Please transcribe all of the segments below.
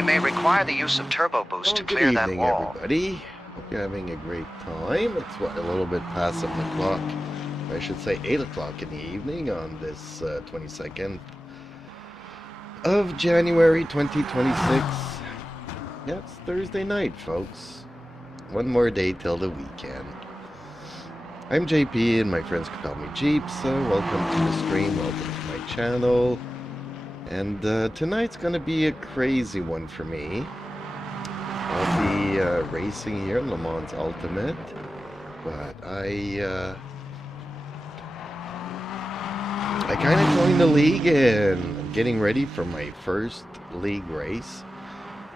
We may require the use of turbo boost to Good clear that evening, wall. everybody. Hope you're having a great time. It's what, a little bit past 7 o'clock. I should say 8 o'clock in the evening on this 22nd of January 2026. Yeah, it's Thursday night, folks. One more day till the weekend. I'm JP, and my friends can call me Jeep, so welcome to the stream, welcome to my channel. And tonight's going to be a crazy one for me. I'll be racing here in Le Mans Ultimate, but I kind of joined the league and I'm getting ready for my first league race.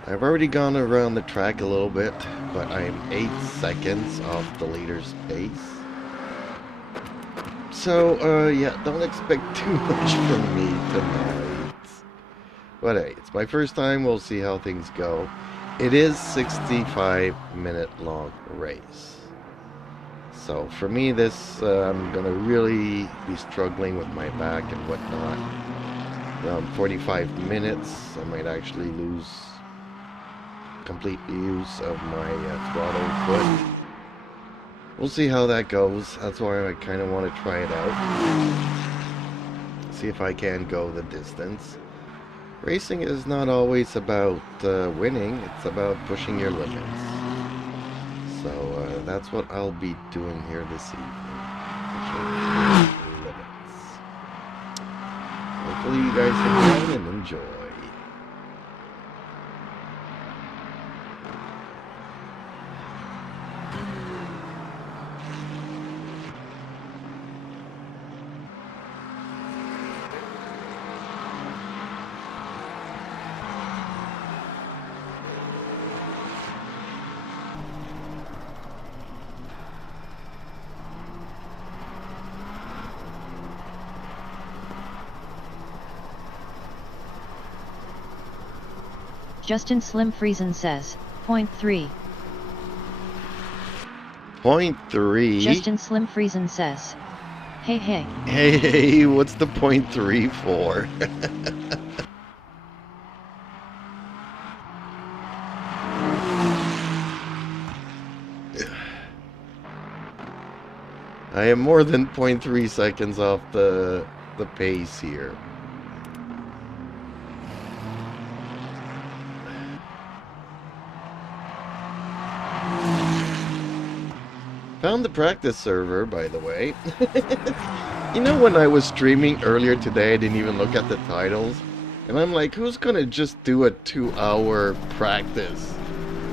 I've already gone around the track a little bit, but I'm 8 seconds off the leader's pace. So, yeah, don't expect too much from me tonight. But hey, it's my first time, we'll see how things go. It is 65-minute long race. So for me, this, I'm going to really be struggling with my back and whatnot. Around 45 minutes, I might actually lose complete use of my throttle foot. We'll see how that goes. That's why I kind of want to try it out. See if I can go the distance. Racing is not always about winning, it's about pushing your limits. So that's what I'll be doing here this evening. Pushing limits. Hopefully you guys sit down and enjoy. Justin Slim Friesen says, point 3. Point 3. Justin Slim Friesen says, hey hey. Hey, what's the point 3 for? I am more than 0.3 seconds off the pace here. Found the practice server, by the way. You know, when I was streaming earlier today, I didn't even look at the titles. And I'm like, who's gonna just do a 2-hour practice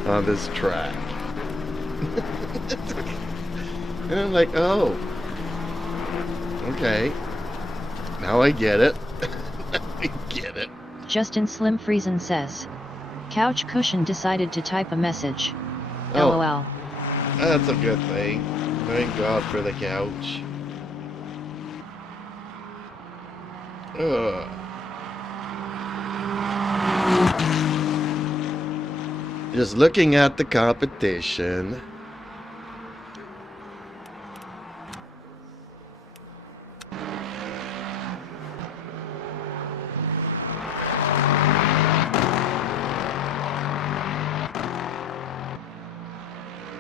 on this track? And I'm like, oh. Okay. Now I get it. I get it. Justin Slim Friesen says, couch cushion decided to type a message. Oh. LOL. That's a good thing. Thank God for the couch. Ugh. Just looking at the competition.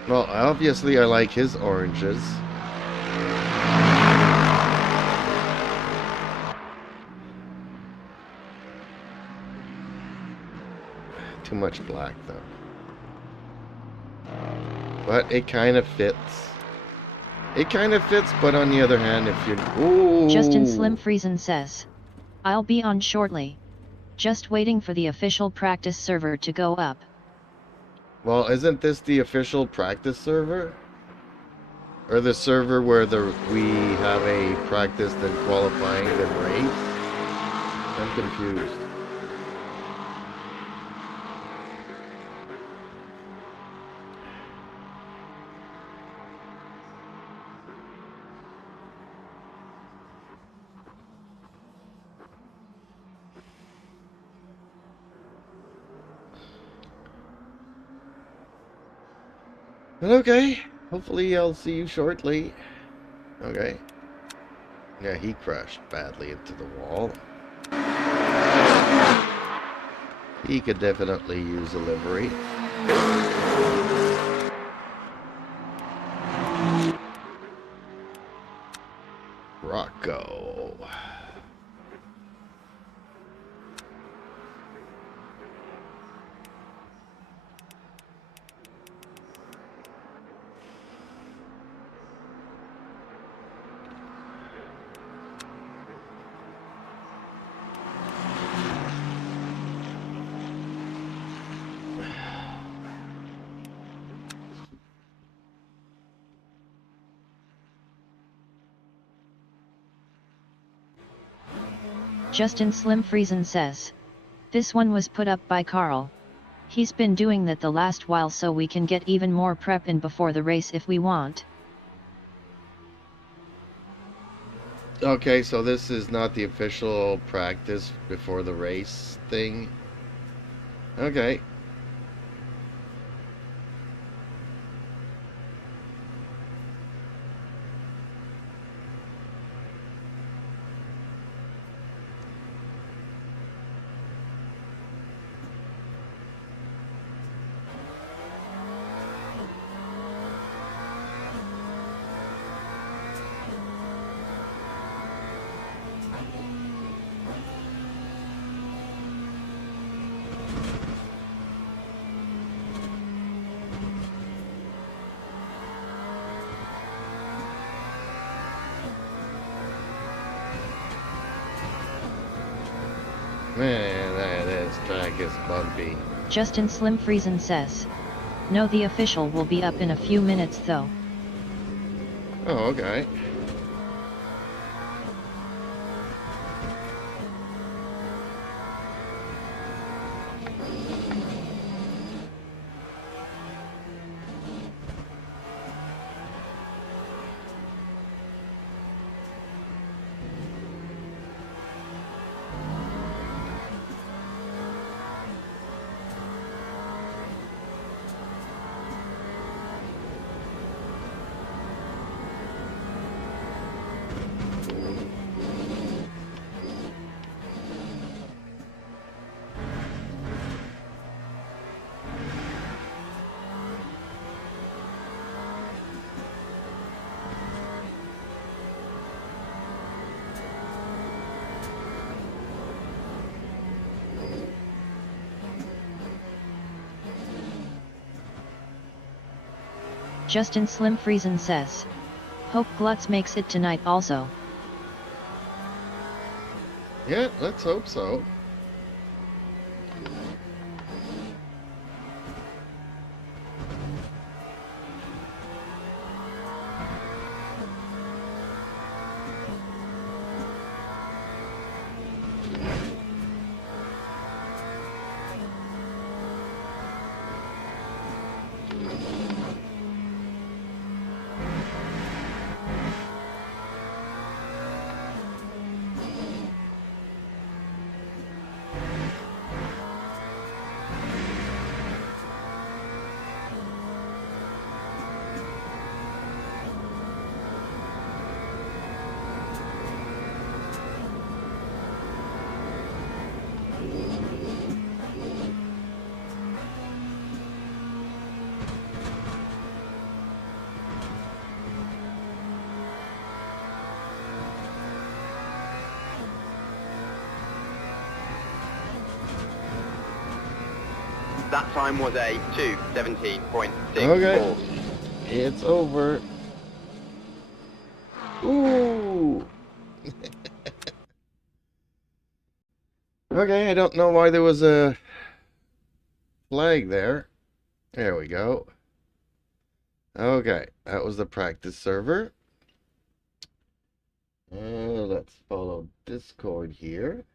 Well, obviously I like his oranges. Too much black though. But it kind of fits. It kind of fits, but on the other hand, if you're... Ooh. Justin Slim Friesen says, I'll be on shortly. Just waiting for the official practice server to go up. Well, isn't this the official practice server? Or the server where we have a practice, then qualifying, then race? I'm confused. But okay, hopefully I'll see you shortly. Okay. Yeah, he crashed badly into the wall. He could definitely use a livery. Rocco. Justin Slim Friesen says. This one was put up by Carl. He's been doing that the last while so we can get even more prep in before the race if we want. Okay, so this is not the official practice before the race thing. Okay. Man, this track is bumpy. Justin Slim Friesen says. No, the official will be up in a few minutes though. Oh, okay. Justin Slim Friesen says. Hope Glutz makes it tonight also. Yeah, let's hope so. That time was a 2:17.64. Okay. It's over. Ooh. Okay, I don't know why there was a flag there. There we go. Okay, that was the practice server. Let's follow Discord here.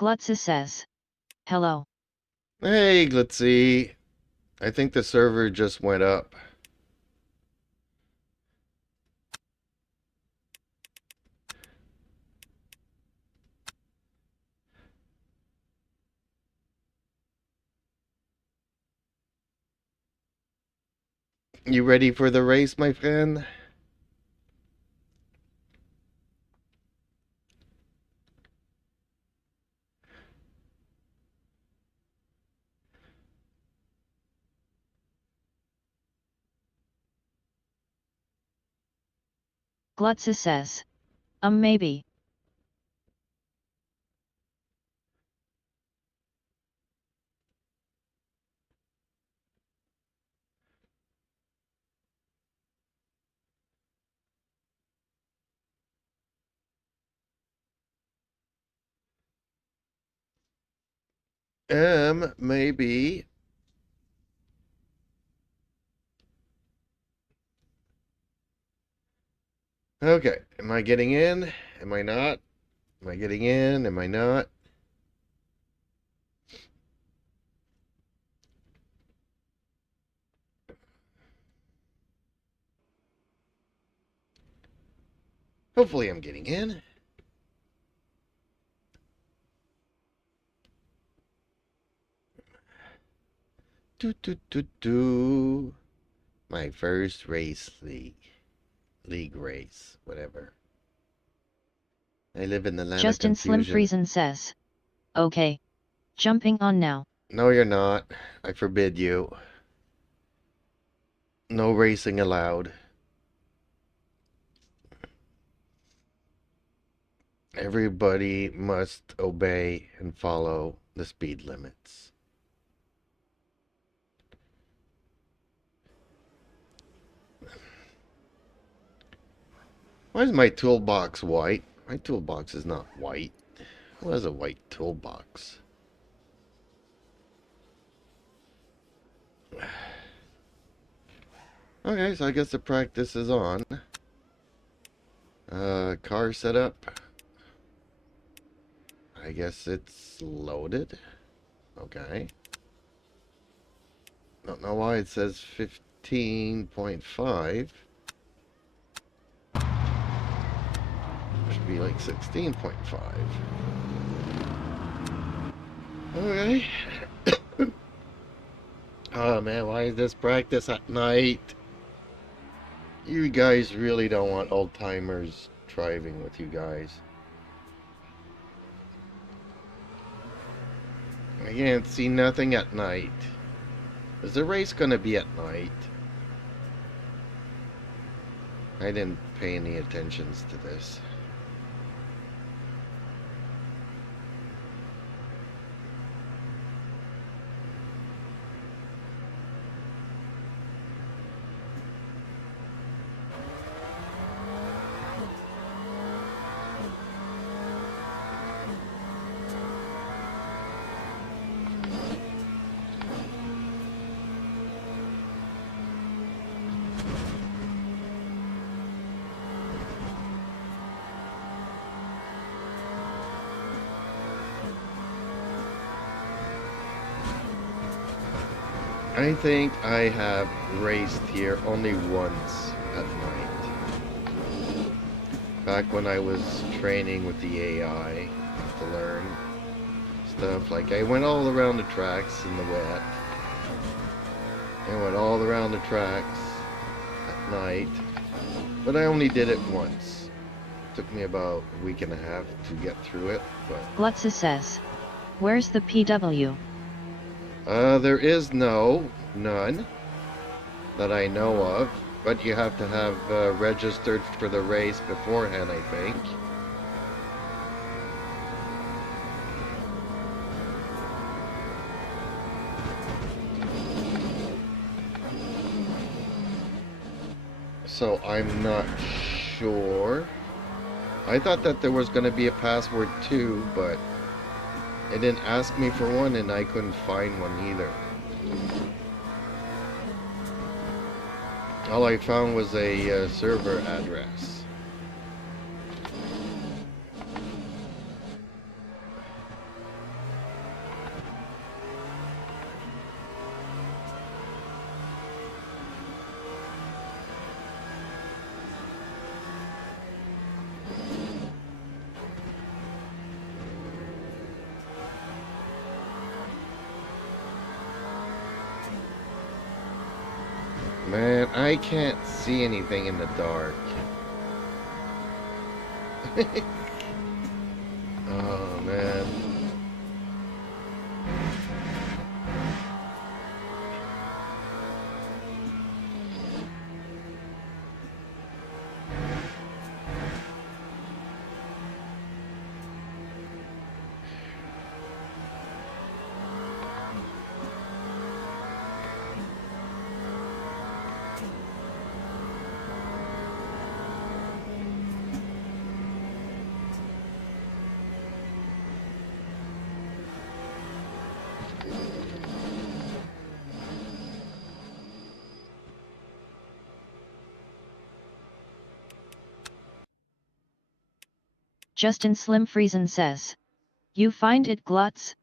Glutz says. Hello. Hey, Glitzy. I think the server just went up. You ready for the race, my friend? Glutza says. Maybe. Maybe. Okay, am I getting in? Am I not? Am I getting in? Am I not? Hopefully I'm getting in. Do. My first race league race, whatever. I live in the land Justin of Slim confusion. Friesen says. Okay. Jumping on now. No, you're not. I forbid you. No racing allowed. Everybody must obey and follow the speed limits. Why is my toolbox white? My toolbox is not white. Who has a white toolbox? Okay, so I guess the practice is on. Car setup. I guess it's loaded. Okay. Don't know why it says 15.5. Should be like 16.5. Okay. Oh man, why is this practice at night? You guys really don't want old timers driving with you guys. I can't see nothing at night. Is the race gonna be at night? I didn't pay any attentions to this. I think I have raced here only once at night. Back when I was training with the AI to learn stuff. Like I went all around the tracks in the wet. I went all around the tracks at night. But I only did it once. It took me about a week and a half to get through it. But Glutza says. Where's the PW? there is none that I know of, but you have to have registered for the race beforehand, I think. So I'm not sure. I thought that there was going to be a password too, but it didn't ask me for one and I couldn't find one either. All I found was a server address. Man, I can't see anything in the dark. Oh, man. Justin Slim Friesen says. You find it Glutz?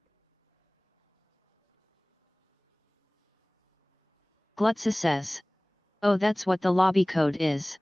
Glutz says. Oh, that's what the lobby code is.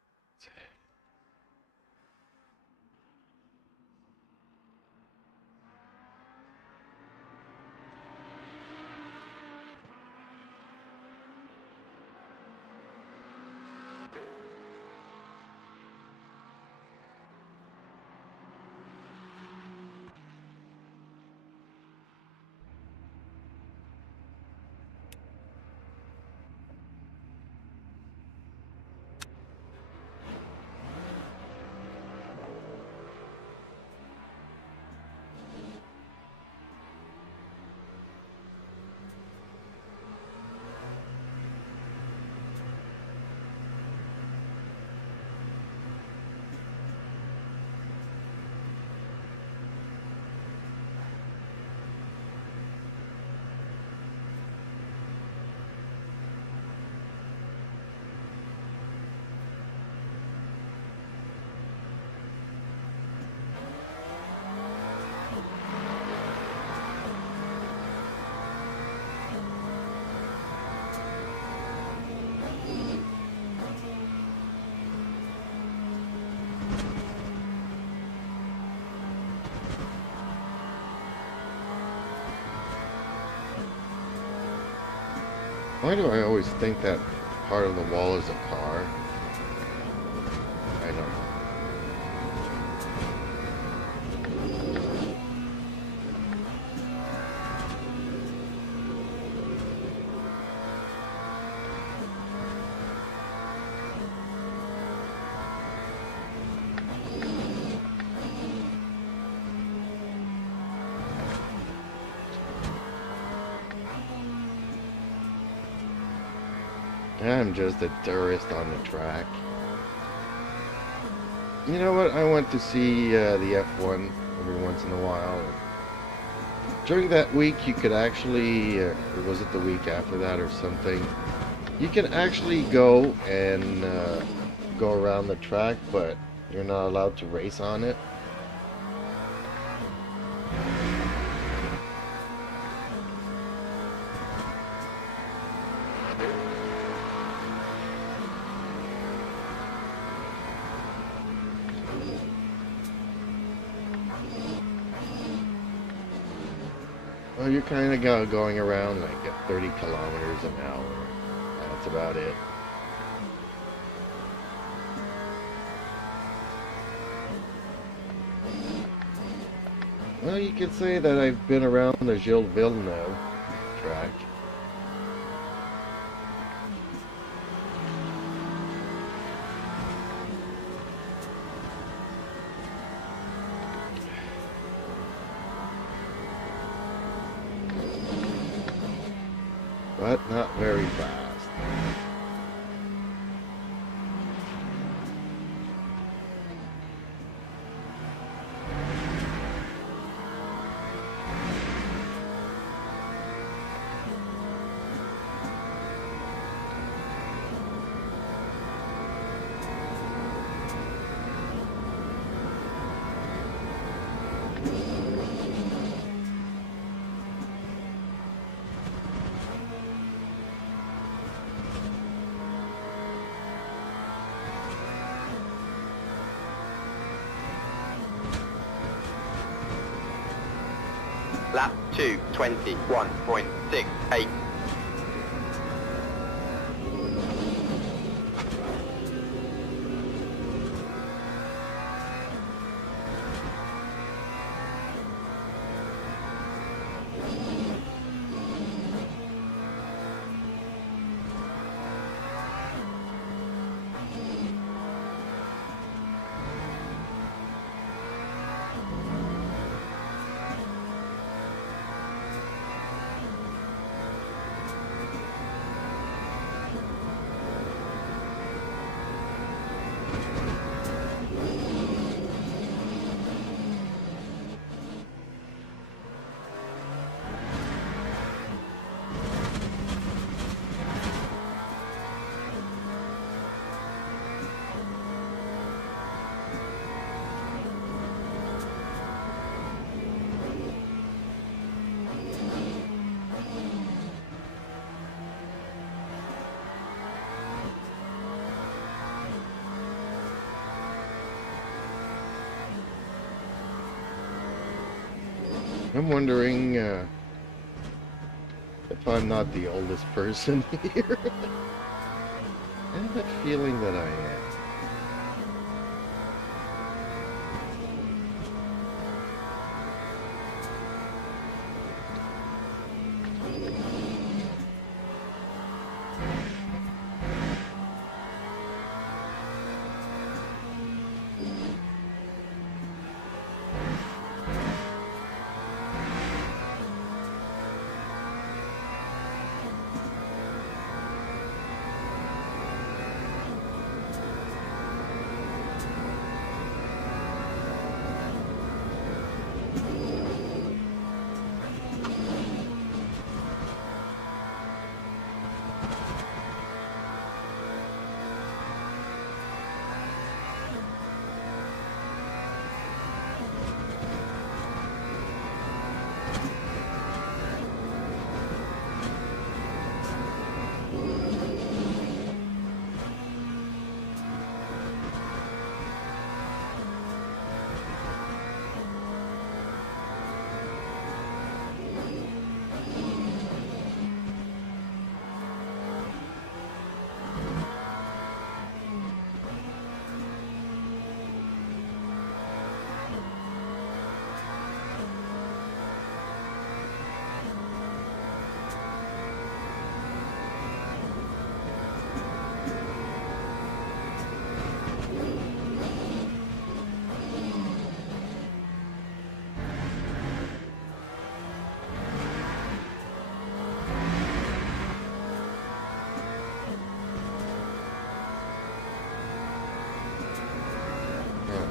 Why do I always think that part of the wall is a car? I don't know. I'm just a tourist on the track. You know what? I went to see the F1 every once in a while. During that week, you could actually, or was it the week after that or something? You can actually go and go around the track, but you're not allowed to race on it. Well, you're kind of going around like at 30 kilometers an hour. That's about it. Well, you could say that I've been around the Gilles Villeneuve track. But not very fast. Lap 2, 21.68. I'm wondering if I'm not the oldest person here. I have a feeling that I am.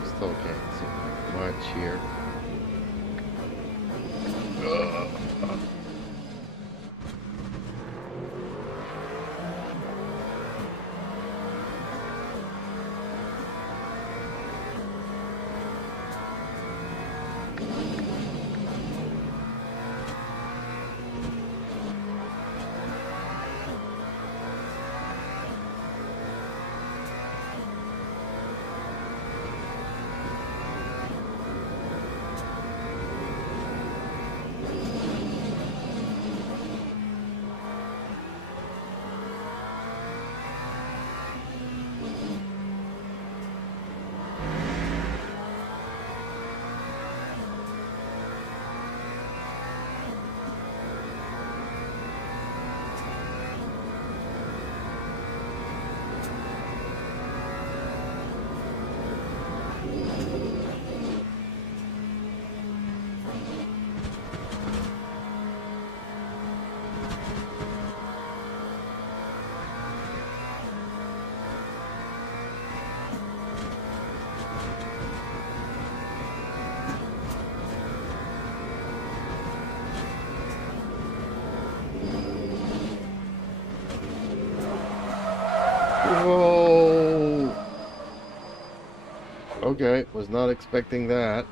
Still can't see much here. Whoa! Okay, was not expecting that.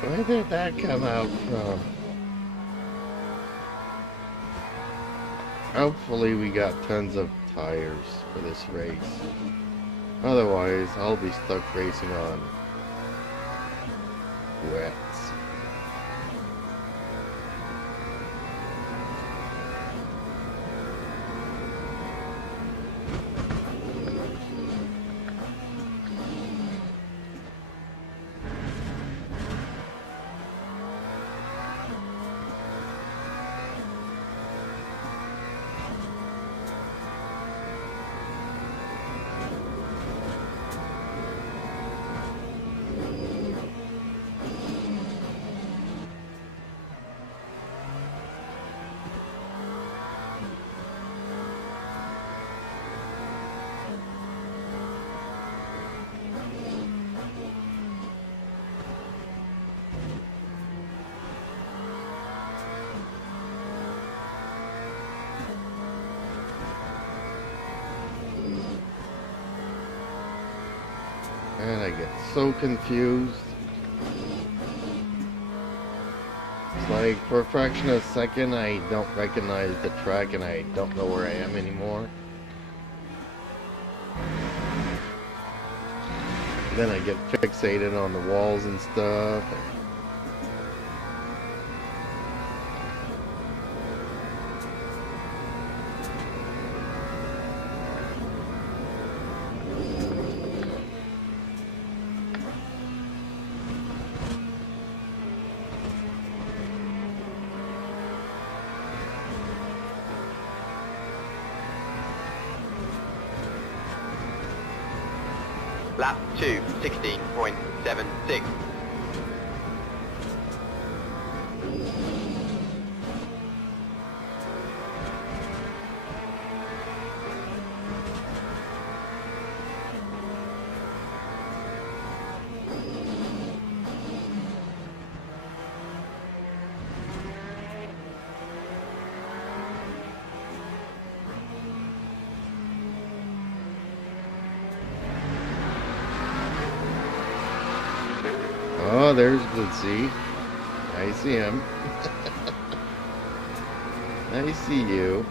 Where did that come out from? Hopefully we got tons of tires for this race. Otherwise, I'll be stuck racing on wets. And I get so confused. It's like for a fraction of a second I don't recognize the track and I don't know where I am anymore. Then I get fixated on the walls and stuff. Lap 2, 16.76. Oh, there's Blitzy. I see him. I see you.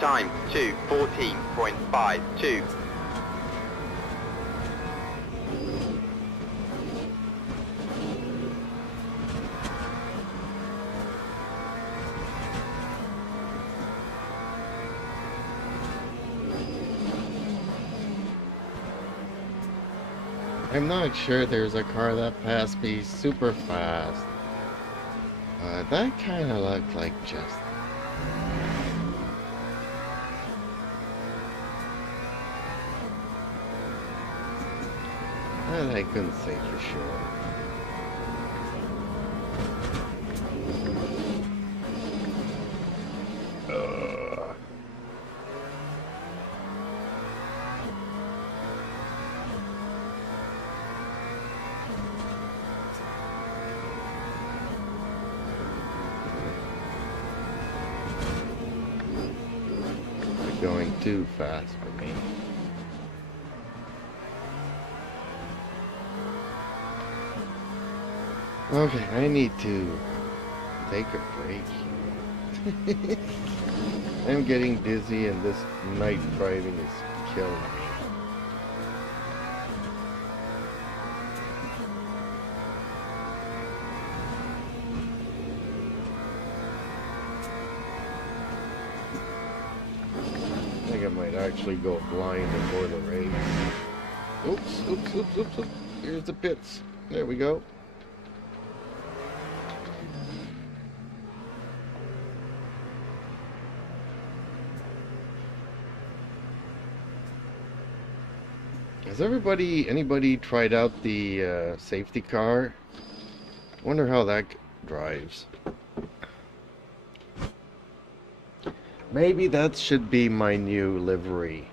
Time 2:14.52. I'm not sure there's a car that passed me super fast. That kind of looked like just... But I couldn't say for sure. Going too fast for me. Okay, I need to take a break here. I'm getting dizzy and this night driving is killing me. I think I might actually go blind before the race. Oops. Here's the pits. There we go. Has anybody tried out the safety car? Wonder how that drives. Maybe that should be my new livery.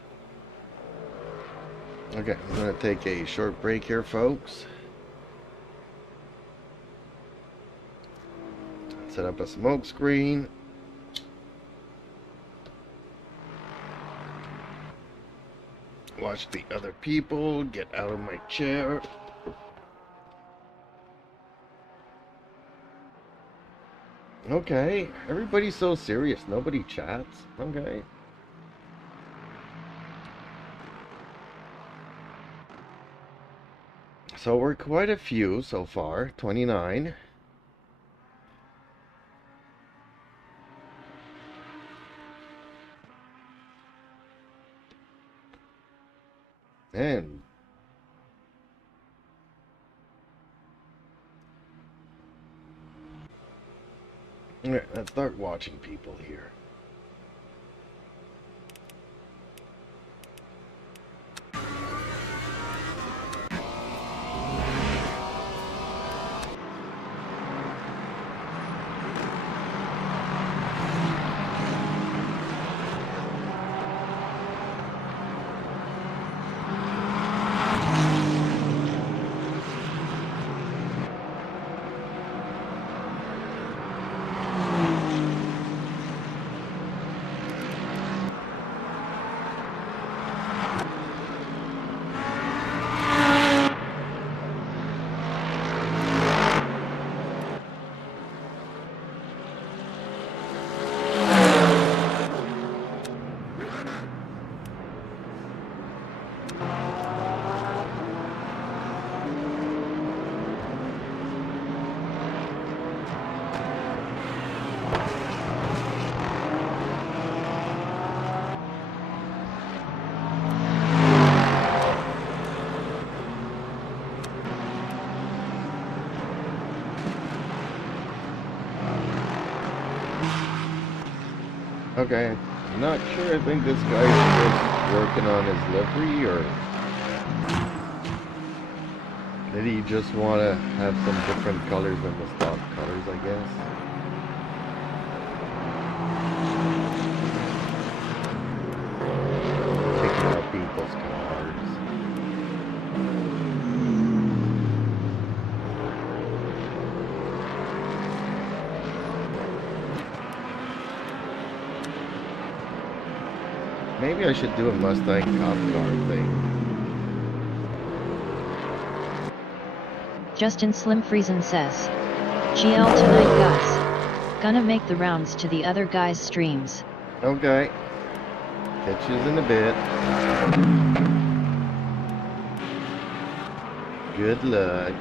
Okay, I'm gonna take a short break here, folks. Set up a smoke screen. Watch the other people get out of my chair. Okay, everybody's so serious. Nobody chats. Okay. So we're quite a few so far. 29. And let's start watching people here. Okay, I'm not sure. I think this guy's just working on his livery, or did he just want to have some different colors than the stock colors, I guess? Taking out people's cars. Maybe I should do a Mustang cop car thing. Justin Slim Friesen says, GL tonight guys. Gonna make the rounds to the other guys' streams. Okay. Catch yous in a bit. Good luck.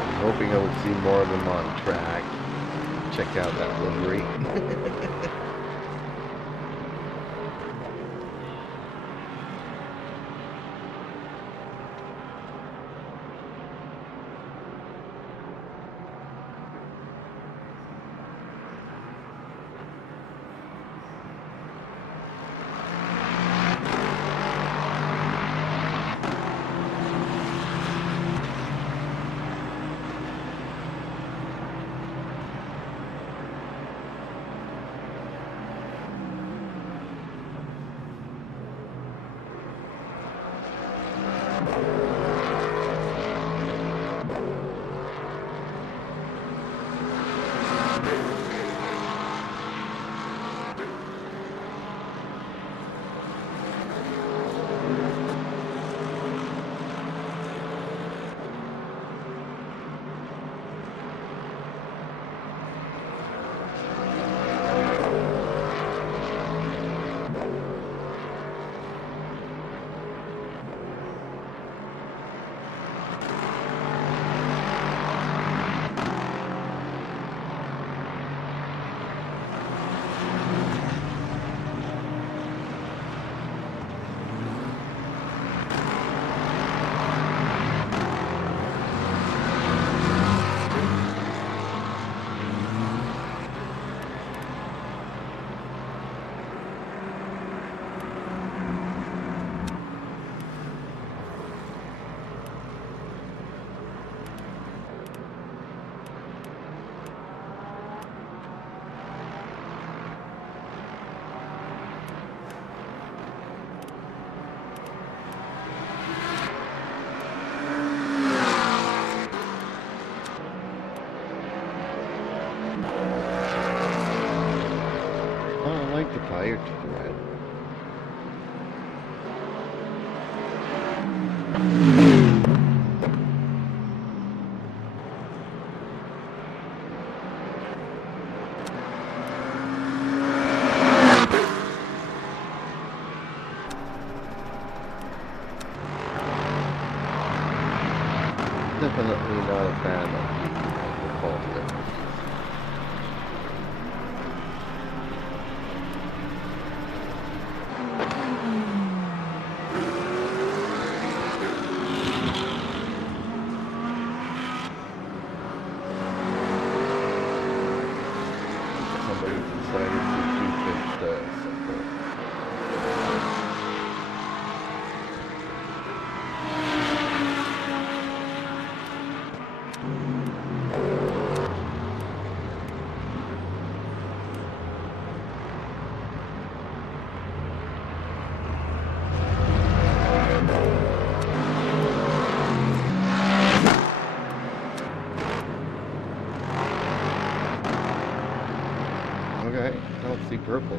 I'm hoping I would see more of them on track. Check out that livery. Tire to thread. Definitely not a fan of the fault there. Okay, I don't see purple.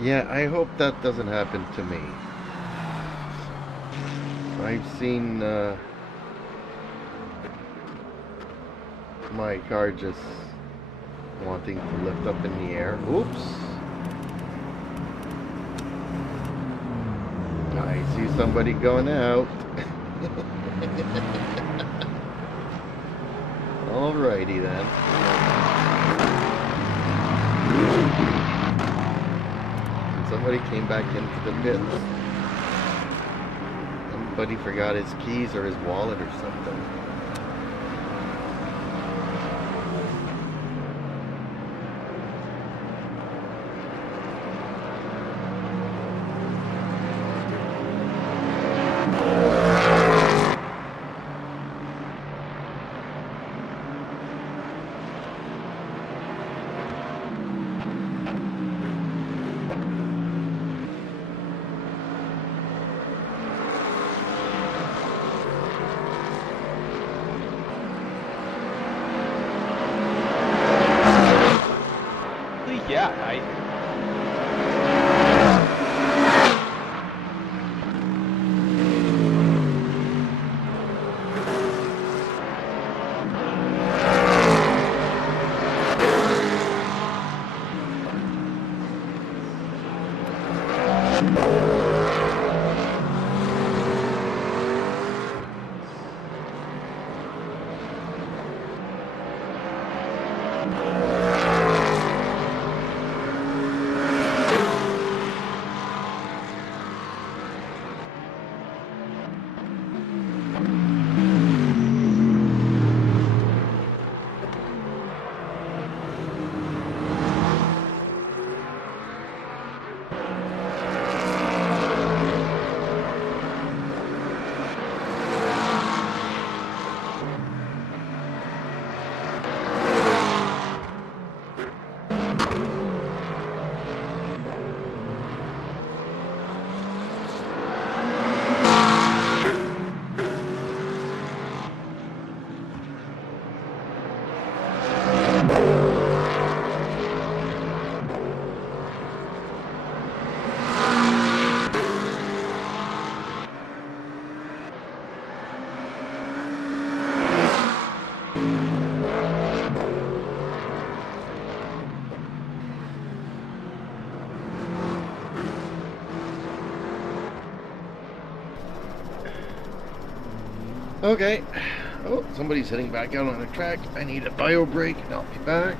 Yeah, I hope that doesn't happen to me. I've seen my car just wanting to lift up in the air. Oops. I see somebody going out. Alrighty then. Somebody came back into the pit. Somebody forgot his keys or his wallet or something. Yeah, mate. Okay. Oh, somebody's heading back out on the track. I need a bio brake. I'll be back.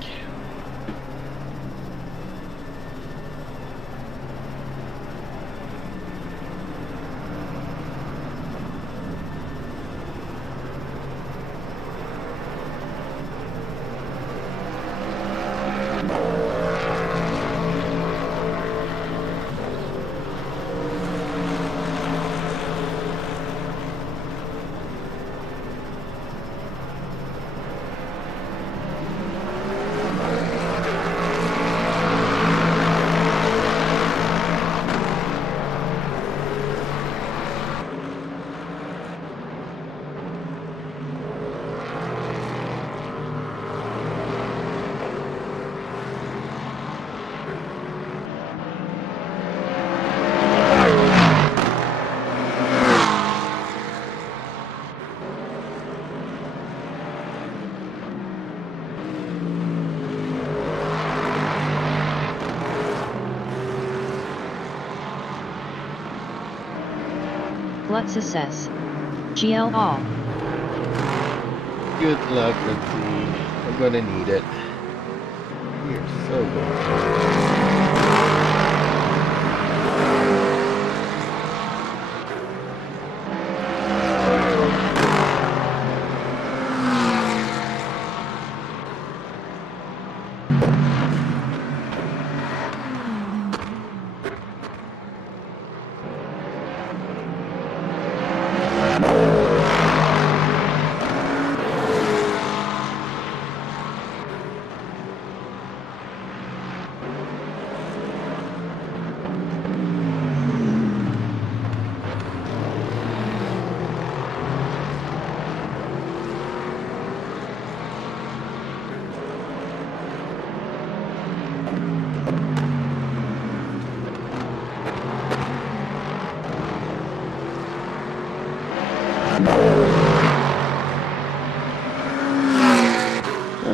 Let's assess. GL all. Good luck, let's see. I'm gonna need it. We're so good.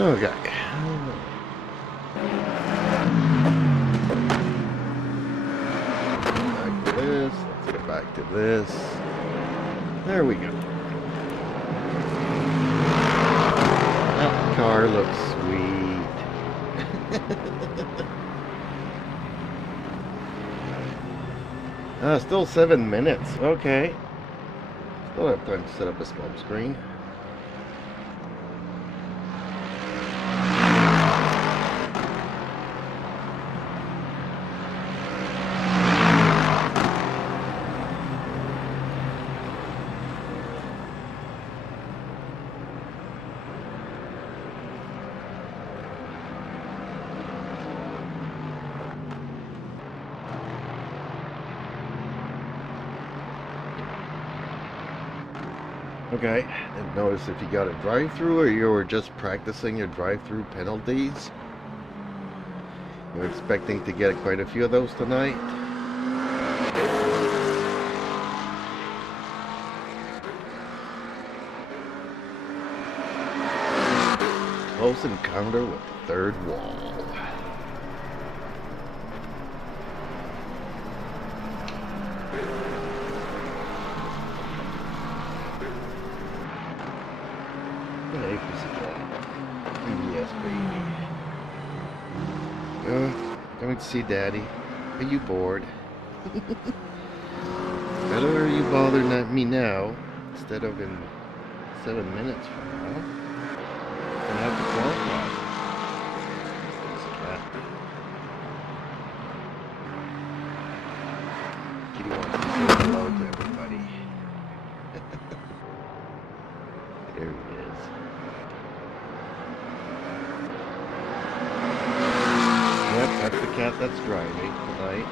Okay. Back to this. Let's get back to this. There we go. That car looks sweet. Still 7 minutes. Okay. Still have time to set up a smoke screen. Okay, and notice if you got a drive-through or you were just practicing your drive-through penalties, We're expecting to get quite a few of those tonight. Close encounter with the third wall. Hey, pussycat. Yes, baby. Coming to see Daddy. Are you bored? Better you bother me now instead of in 7 minutes from now. And have to qualify. Pussycat. Kitty wants to say hello to everybody. There he is. Yep, that's the cat that's driving tonight.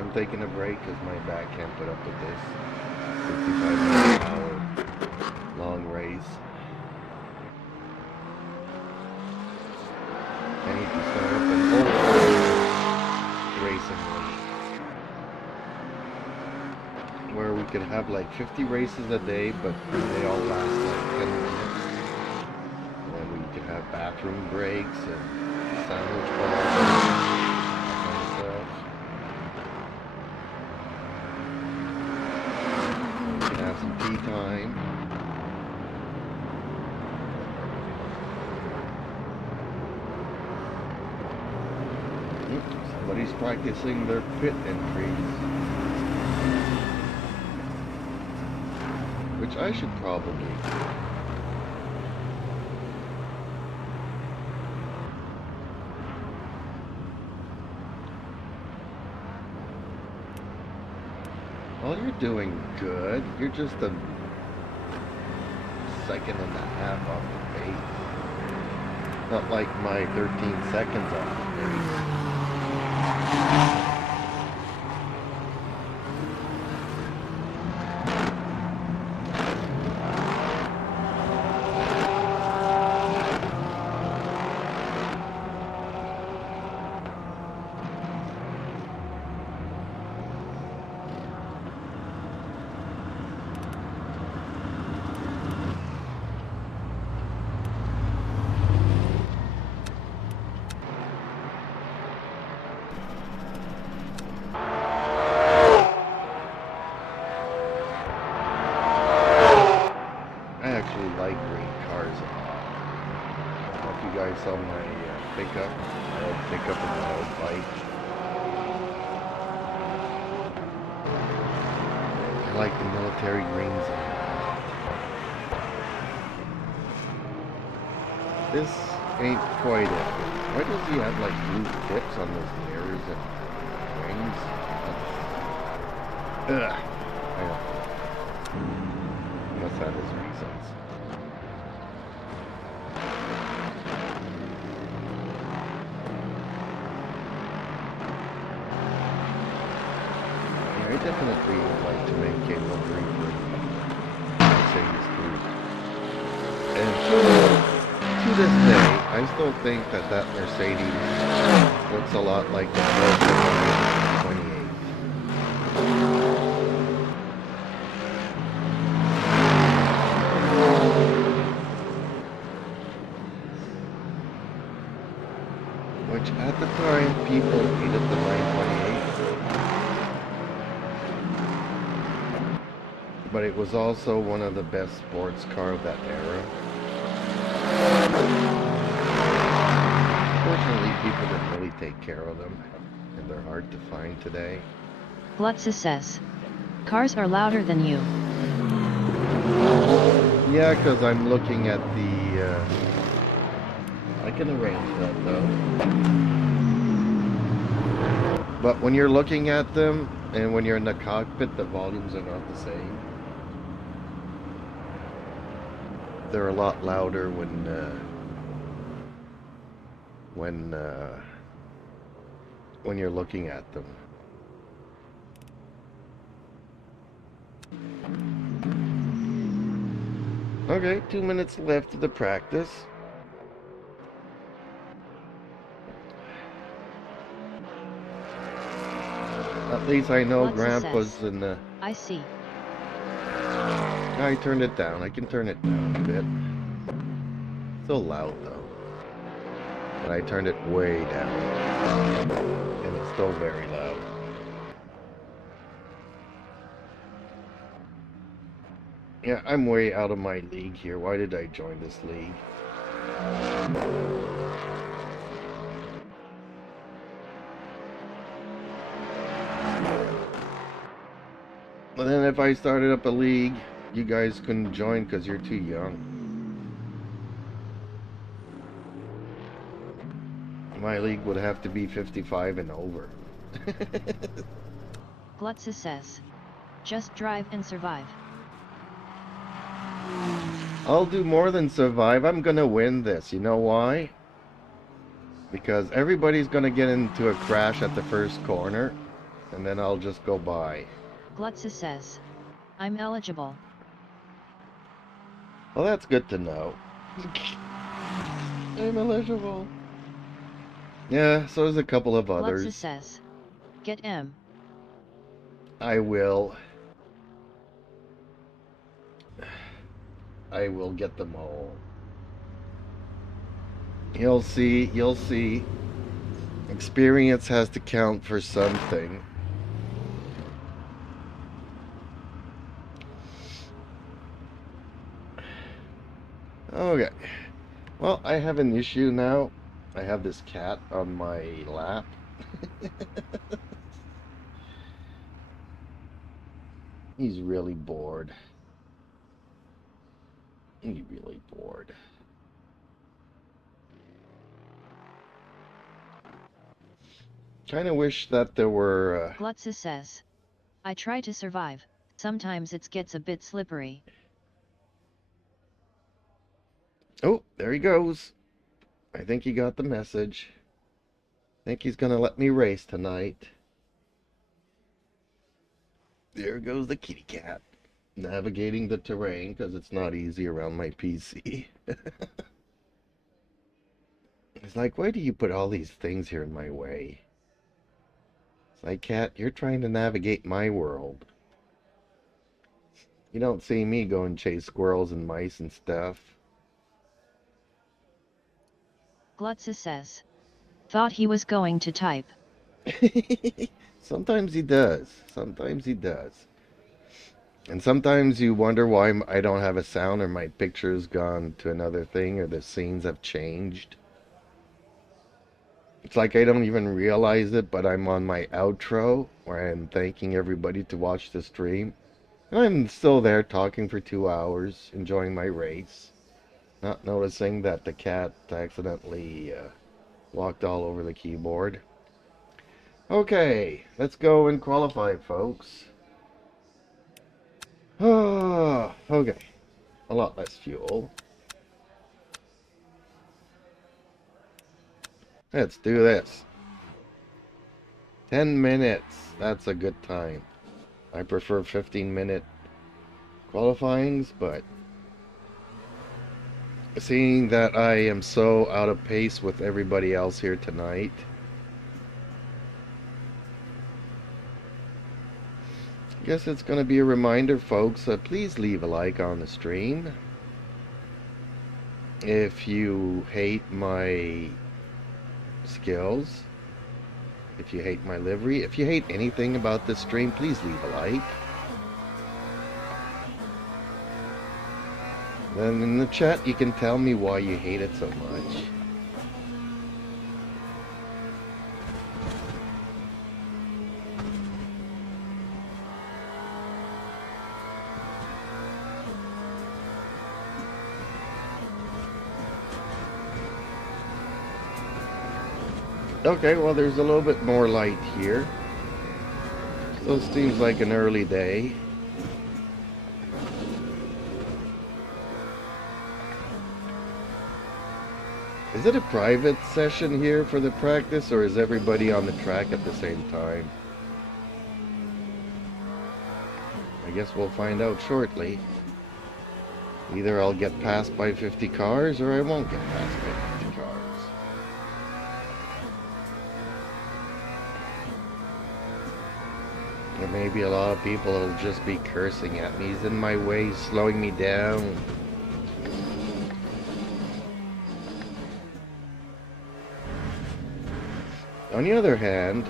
I'm taking a break because my back can't put up with this 65-mile-an-hour long race. I need to start up an old racing league where we could have like 50 races a day, but they all last like 10 minutes. And then we could have bathroom breaks and sandwich bars, that kind of stuff. We can have some tea time. Somebody's practicing their pit entries, which I should probably do. Well, you're doing good. You're just a second and a half off the pace. Not like my 13 seconds off the pace. Saw my pickup, my old pickup and my old bike. I like the military greens. This ain't quite it. Why does he have like blue tips on those mirrors and wings? Ugh. I don't know. Must have his reasons. I definitely would like to make a livery for Mercedes Group. And to this day, I still think that that Mercedes looks a lot like the 28. Which at the time, people hated the 928. But it was also one of the best sports cars of that era. Fortunately, people didn't really take care of them, and they're hard to find today. Lutza says, cars are louder than you. Yeah, because I'm looking at the... I can arrange that, though. But when you're looking at them, and when you're in the cockpit, the volumes are not the same. They're a lot louder when you're looking at them. Okay, 2 minutes left of the practice. At least I know Lots of Grandpa's sass. in the... I see. I turned it down. I can turn it down a bit. Still loud though. But I turned it way down. And it's still very loud. Yeah, I'm way out of my league here. Why did I join this league? But then if I started up a league, you guys couldn't join because you're too young. My league would have to be 55 and over. Glutza says. Just drive and survive. I'll do more than survive. I'm gonna win this. You know why? Because everybody's gonna get into a crash at the first corner, and then I'll just go by. Glutza says. I'm eligible. Well, that's good to know. I'm eligible. Yeah, so there's a couple of Glutza others. says. Get M. I will get them all. You'll see, you'll see. Experience has to count for something. Okay. Well, I have an issue now. I have this cat on my lap. He's really bored. He's really bored. Kind of wish that there were... Glutza says. I try to survive. Sometimes it gets a bit slippery. Oh, there he goes. I think he got the message. I think he's going to let me race tonight. There goes the kitty cat. Navigating the terrain because it's not easy around my PC. It's like, why do you put all these things here in my way? It's like, cat, you're trying to navigate my world. You don't see me go and chase squirrels and mice and stuff. Glutza says. Thought he was going to type. Sometimes he does. Sometimes he does. And sometimes you wonder why I don't have a sound or my picture's gone to another thing or the scenes have changed. It's like I don't even realize it, but I'm on my outro where I'm thanking everybody to watch the stream. And I'm still there talking for 2 hours, enjoying my race. Not noticing that the cat accidentally walked all over the keyboard. Okay, let's go and qualify, folks. Oh, okay. A lot less fuel. Let's do this. 10 minutes. That's a good time. I prefer 15-minute qualifyings, but seeing that I am so out of pace with everybody else here tonight, I guess it's going to be a reminder, folks, please leave a like on the stream. If you hate my skills, if you hate my livery, if you hate anything about this stream, please leave a like. Then in the chat you can tell me why you hate it so much. Okay, well there's a little bit more light here. So it seems like an early day. Is it a private session here for the practice, or is everybody on the track at the same time? I guess we'll find out shortly. Either I'll get passed by 50 cars, or I won't get passed by 50 cars. Or maybe a lot of people will just be cursing at me. He's in my way, slowing me down. On the other hand,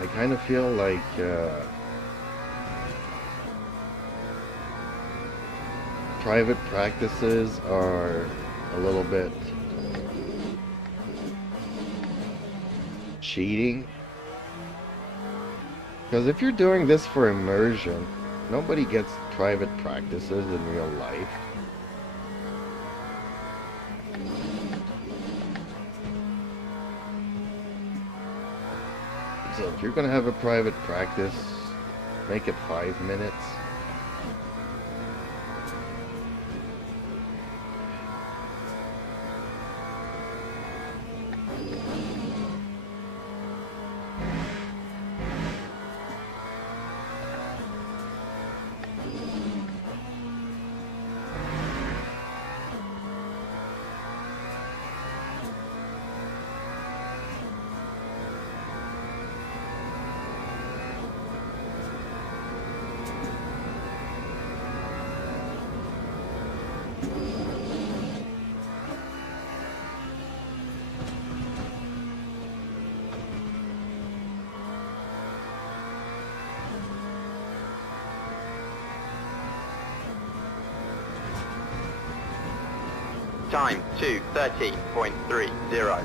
I kind of feel like private practices are a little bit cheating. Because if you're doing this for immersion, nobody gets private practices in real life. So if you're going to have a private practice, make it 5 minutes. Time 2:13.30.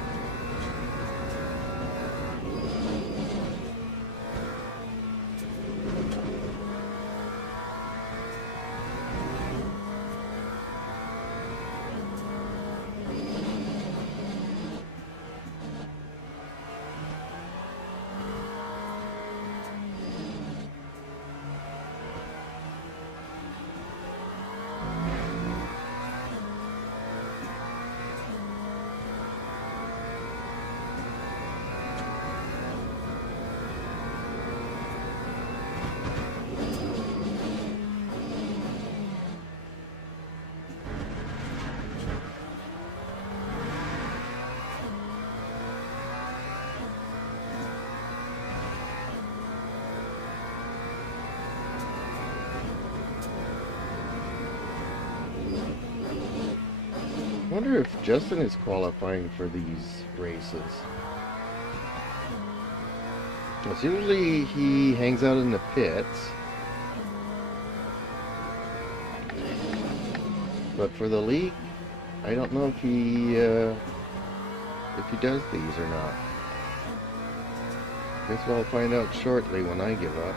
I wonder if Justin is qualifying for these races. Because usually he hangs out in the pits. But for the league, I don't know if he does these or not. Guess we'll find out shortly when I give up.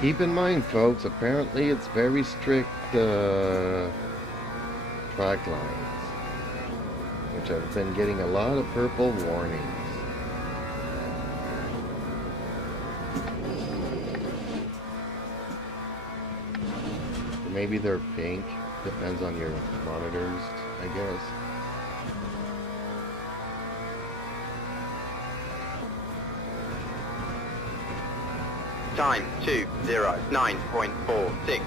Keep in mind, folks, apparently it's very strict track lines, which I've been getting a lot of purple warnings. Maybe they're pink, depends on your monitors, I guess. Time 2:09.46.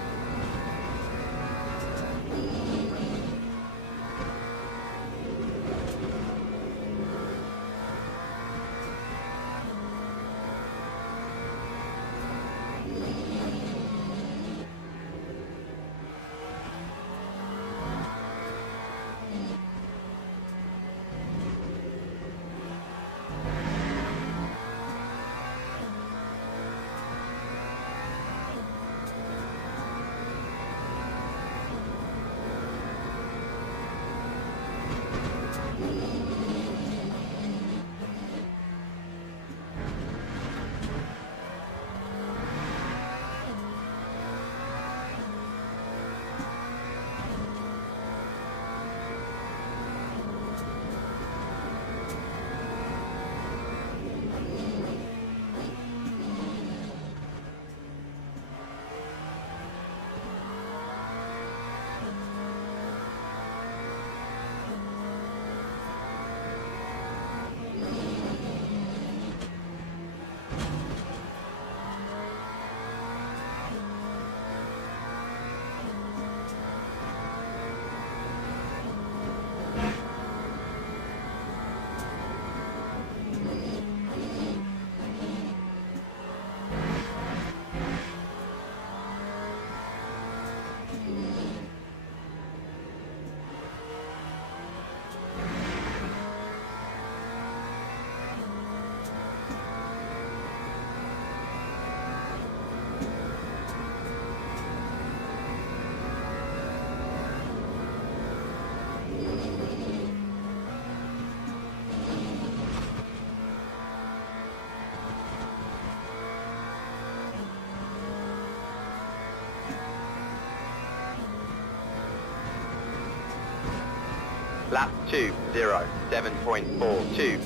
Lap 2:07.42.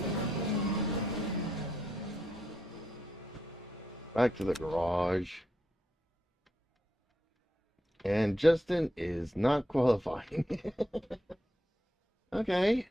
Back to the garage. And Justin is not qualifying. Okay.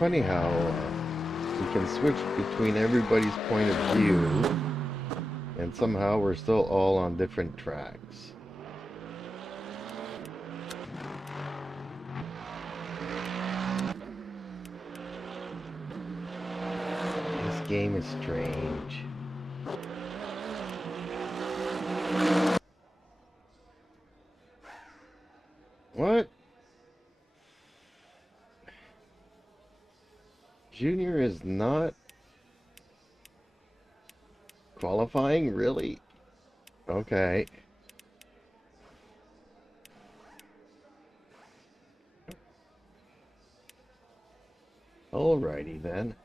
Funny how we can switch between everybody's point of view, and somehow we're still all on different tracks. This game is strange. What? Junior is not qualifying? Really? Okay. Alrighty then.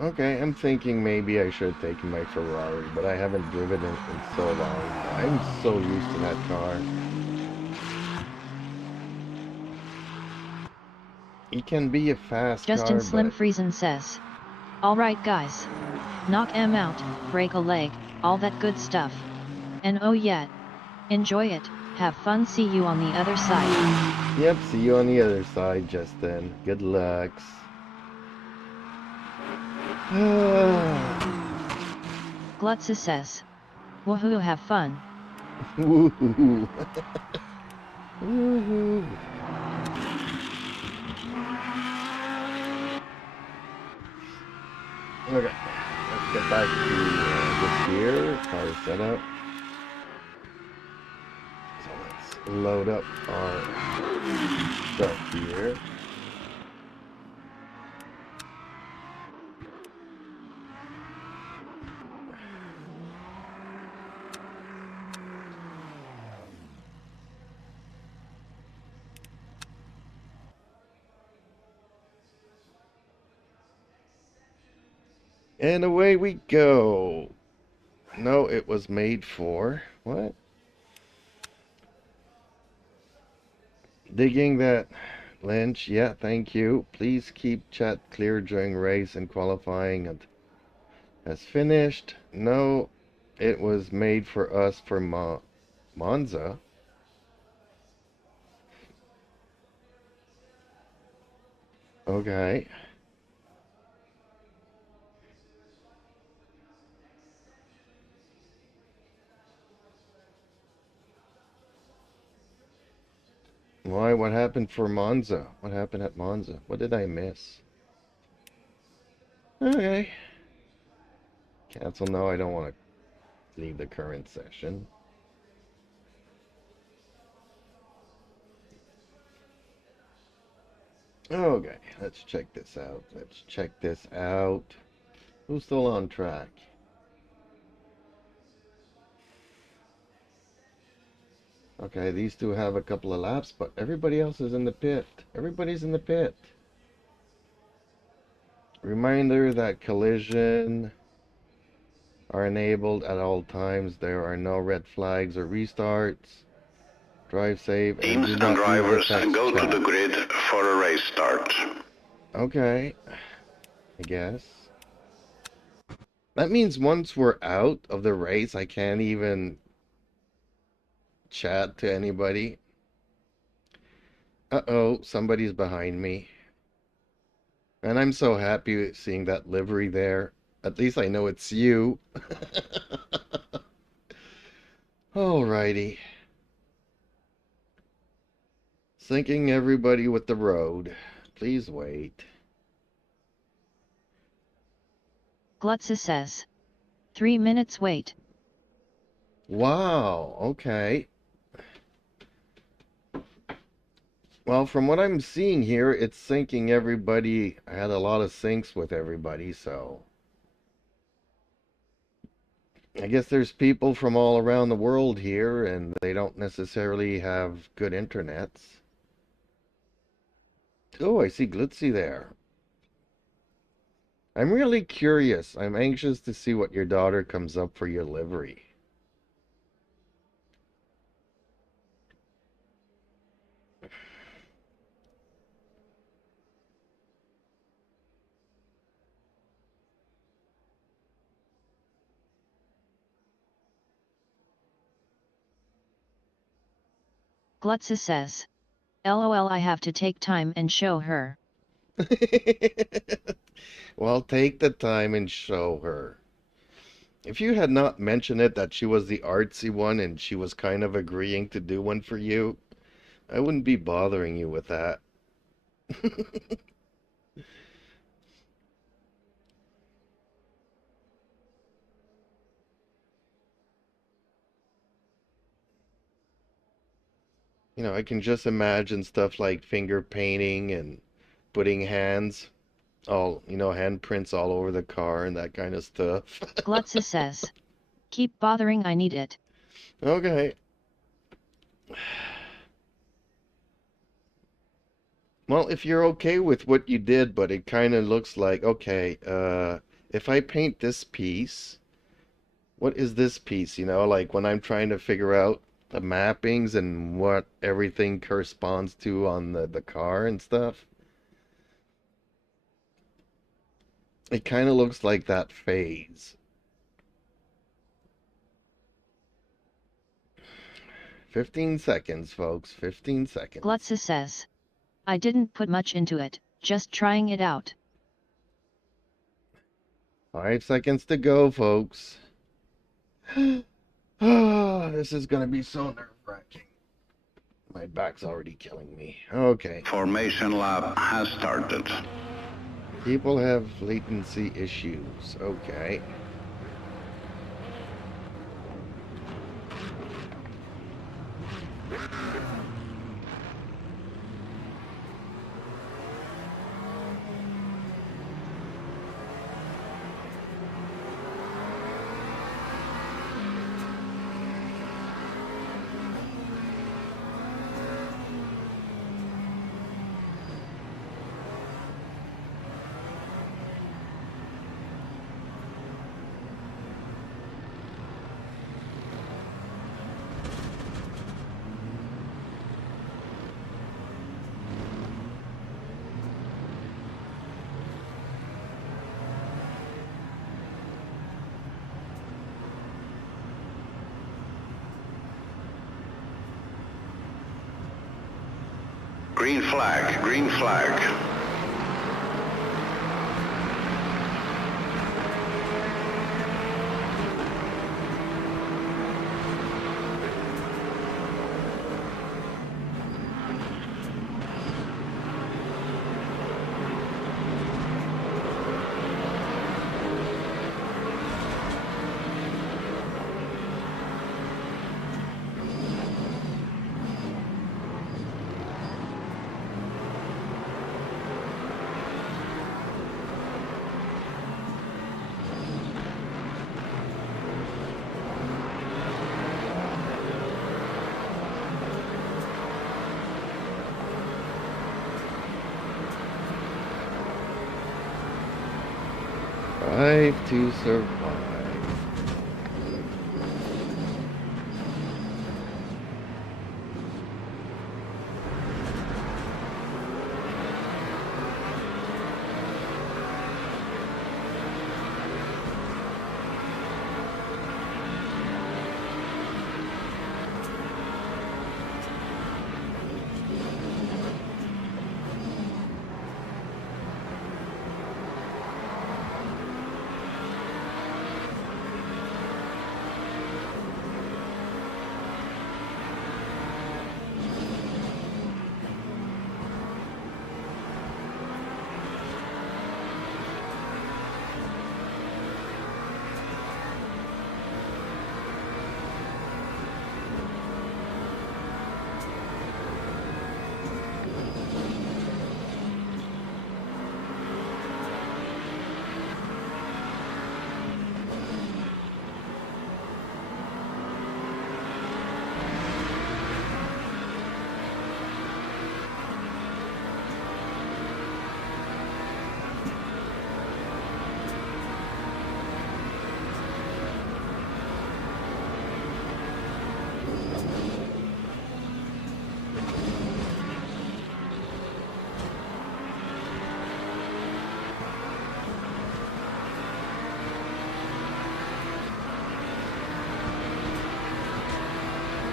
Okay, I'm thinking maybe I should have taken my Ferrari, but I haven't driven it in so long. I'm so used to that car. It can be a fast Justin car, Slim but... Friesen says, "Alright guys. Knock 'em out, break a leg, all that good stuff. And oh yeah. Enjoy it, have fun, see you on the other side." Yep, see you on the other side, Justin. Good luck. Glutza says, "Woohoo, have fun." Woohoo! Woohoo! Okay, let's get back to this gear, car setup. So let's load up our stuff here. And away we go. No, it was made for... What? Digging that, Lynch. Yeah, thank you. Please keep chat clear during race and qualifying. And has finished. No, it was made for us for Monza. Okay. Why? What happened for Monza? What happened at Monza? What did I miss? Okay. Cancel. No, I don't want to leave the current session. Okay, let's check this out. Let's check this out. Who's still on track? Okay, these two have a couple of laps, but everybody else is in the pit. Everybody's in the pit. Reminder that collision are enabled at all times. There are no red flags or restarts. Drive safe and Teams do and not drivers go chat. to the grid for a race start. Okay, I guess. That means once we're out of the race, I can't even chat to anybody. Uh-oh, somebody's behind me. And I'm so happy seeing that livery there. At least I know it's you. Alrighty. Syncing everybody with the road. Please wait. Glutza says. 3 minutes wait. Wow, okay. Well, from what I'm seeing here, it's syncing everybody. I had a lot of syncs with everybody, so I guess there's people from all around the world here, and they don't necessarily have good internets. Oh, I see Glitzy there. I'm really curious. I'm anxious to see what your daughter comes up for your livery. Glutza says. LOL, I have to take time and show her. Well, take the time and show her. If you had not mentioned it that she was the artsy one and she was kind of agreeing to do one for you, I wouldn't be bothering you with that. You know, I can just imagine stuff like finger painting and putting hands, all, you know, handprints all over the car and that kind of stuff. Glutza says. Keep bothering, I need it. Okay. Well, if you're okay with what you did, but it kind of looks like, okay, if I paint this piece, what is this piece? You know, like when I'm trying to figure out the mappings and what everything corresponds to on the car and stuff. It kind of looks like that phase. 15 seconds, folks. 15 seconds. Glutza says. I didn't put much into it, just trying it out. 5 seconds to go, folks. Ah, this is going to be so nerve-wracking. My back's already killing me. Okay. Formation lab has started. People have latency issues. Okay. Green flag, green flag. Five to survive.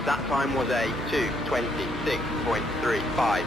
That time was a 2:26.35.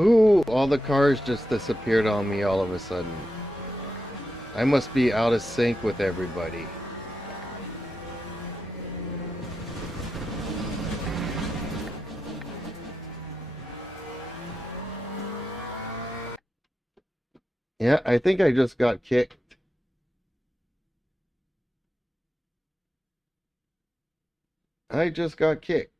Ooh, all the cars just disappeared on me all of a sudden. I must be out of sync with everybody. Yeah, I think I just got kicked. I just got kicked.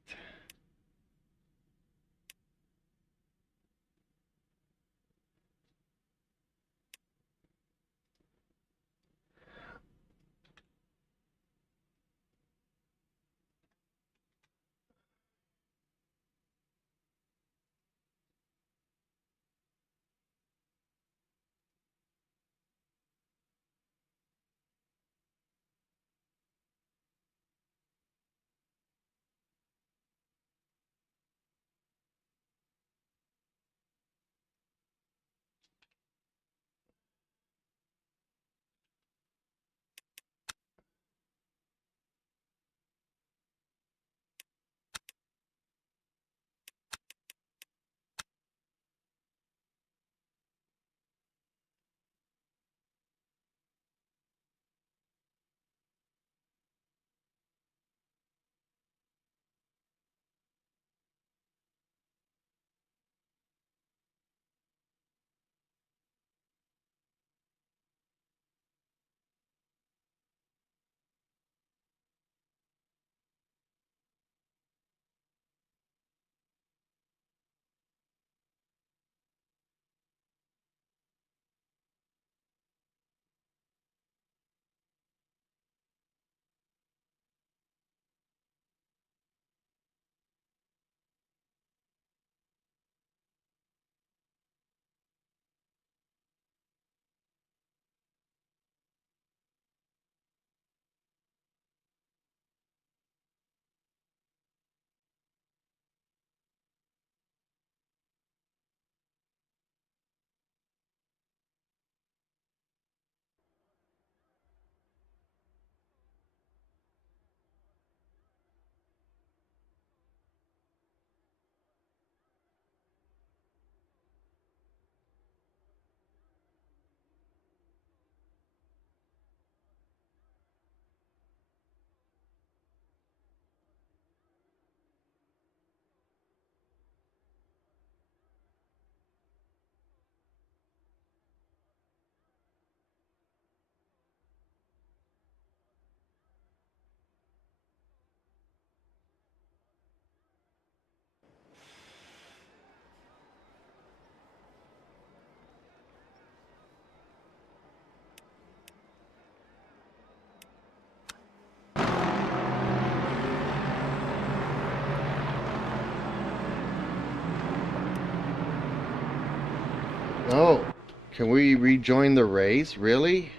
Oh, can we rejoin the race? Really?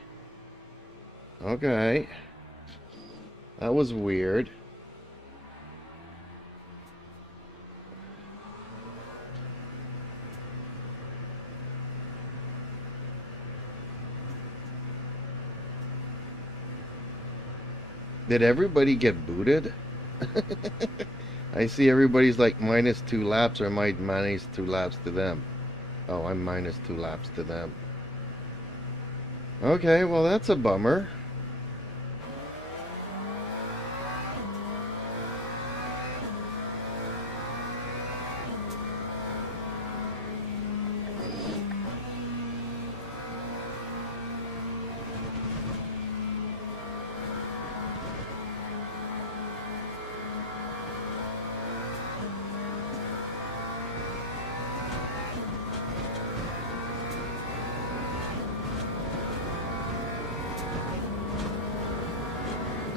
Okay. That was weird. Did everybody get booted? I see everybody's like -2 laps, or am I -2 laps to them? Oh, I'm -2 laps to them. Okay, well that's a bummer.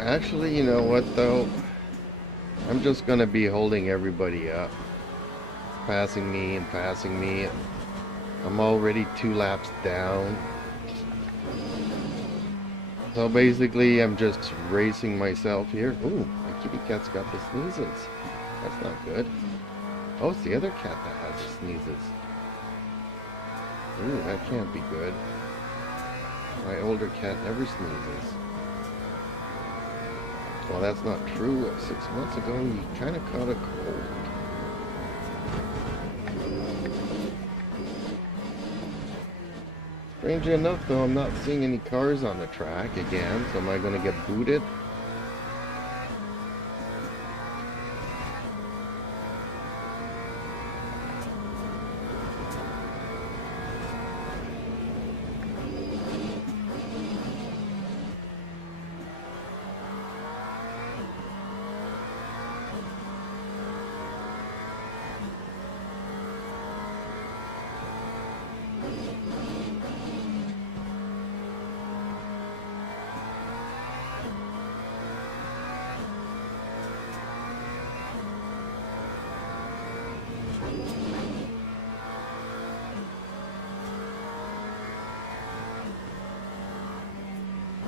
Actually, you know what though? I'm just gonna be holding everybody up. Passing me and passing me. I'm already 2 laps down. So basically, I'm just racing myself here. Ooh, my kitty cat's got the sneezes. That's not good. Oh, it's the other cat that has the sneezes. Ooh, that can't be good. My older cat never sneezes. Well, that's not true. 6 months ago, he kind of caught a cold. Strangely enough, though, I'm not seeing any cars on the track again, so am I going to get booted?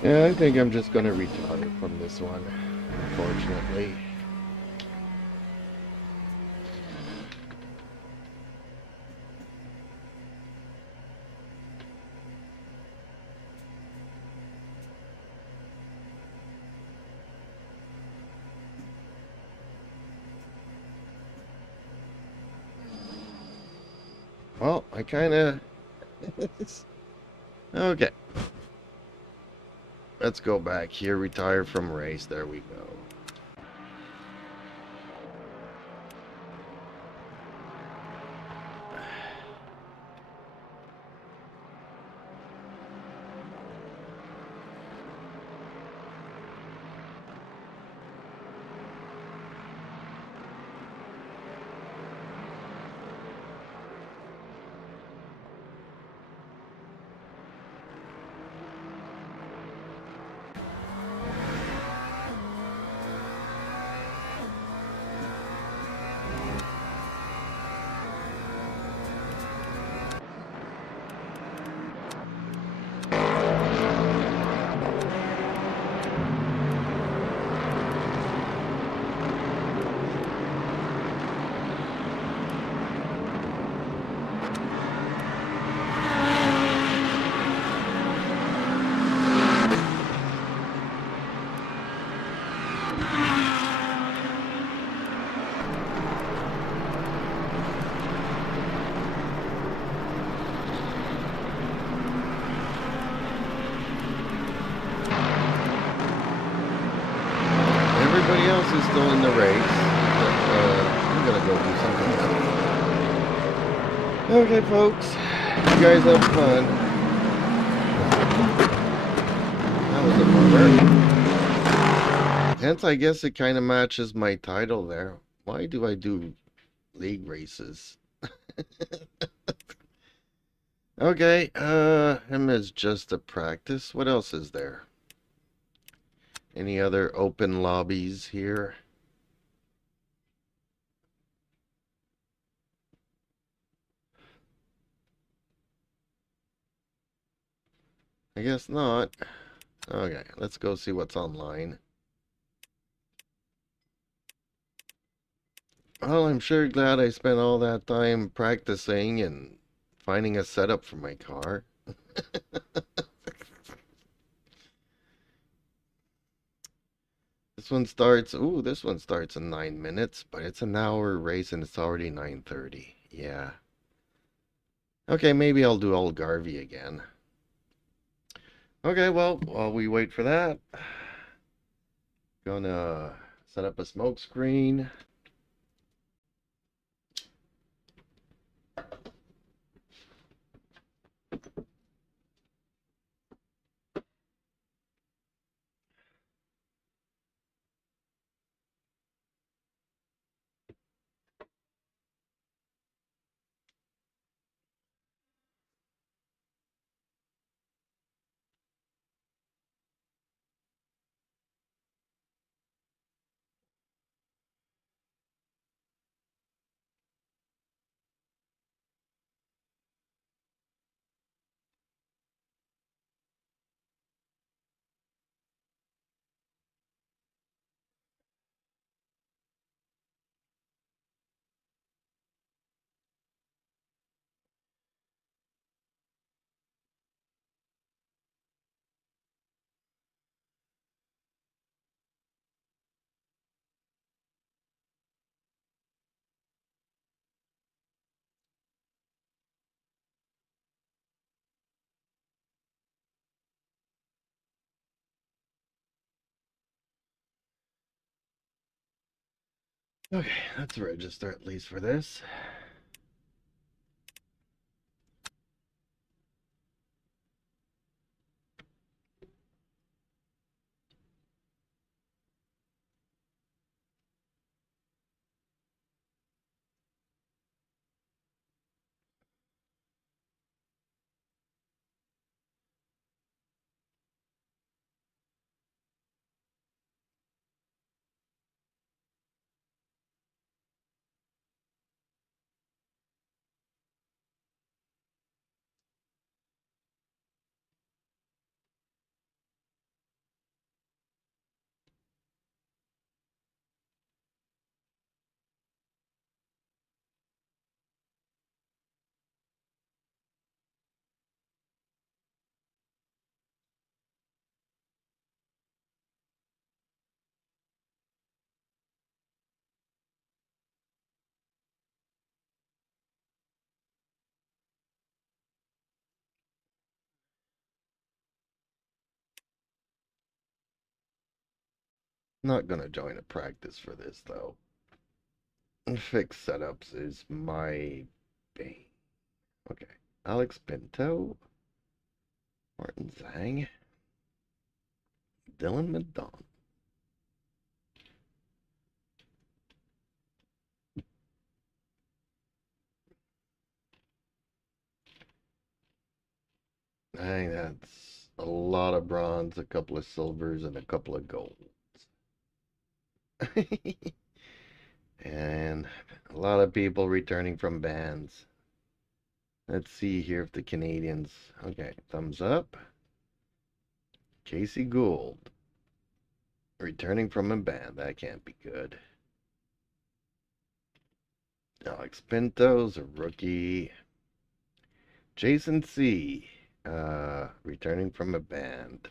Yeah, I think I'm just going to retire from this one, unfortunately. Well, I kind of... Okay. Let's go back here, retire from race. There we go. Everybody else is still in the race. I'm gonna go do something else. Okay, folks. You guys have fun. That was a bummer. Hence, I guess it kind of matches my title there. Why do I do league races? Okay, him is just a practice. What else is there? Any other open lobbies here? I guess not. Okay, let's go see what's online. Well, I'm sure glad I spent all that time practicing and finding a setup for my car. This one starts in 9 minutes, but it's an hour race and it's already 9:30. Yeah. Okay, maybe I'll do Algarve again. Okay, well, while we wait for that, gonna set up a smoke screen. Okay, let's register at least for this. Not gonna join a practice for this though. Fixed setups is my bane. Okay. Alex Pinto, Martin Zhang, Dylan Madon. I think that's a lot of bronze, a couple of silvers, and a couple of golds. And a lot of people returning from bans. Let's see here if the Canadians... Okay, thumbs up. Casey Gould. Returning from a ban. That can't be good. Alex Pinto's a rookie. Jason C. Returning from a band.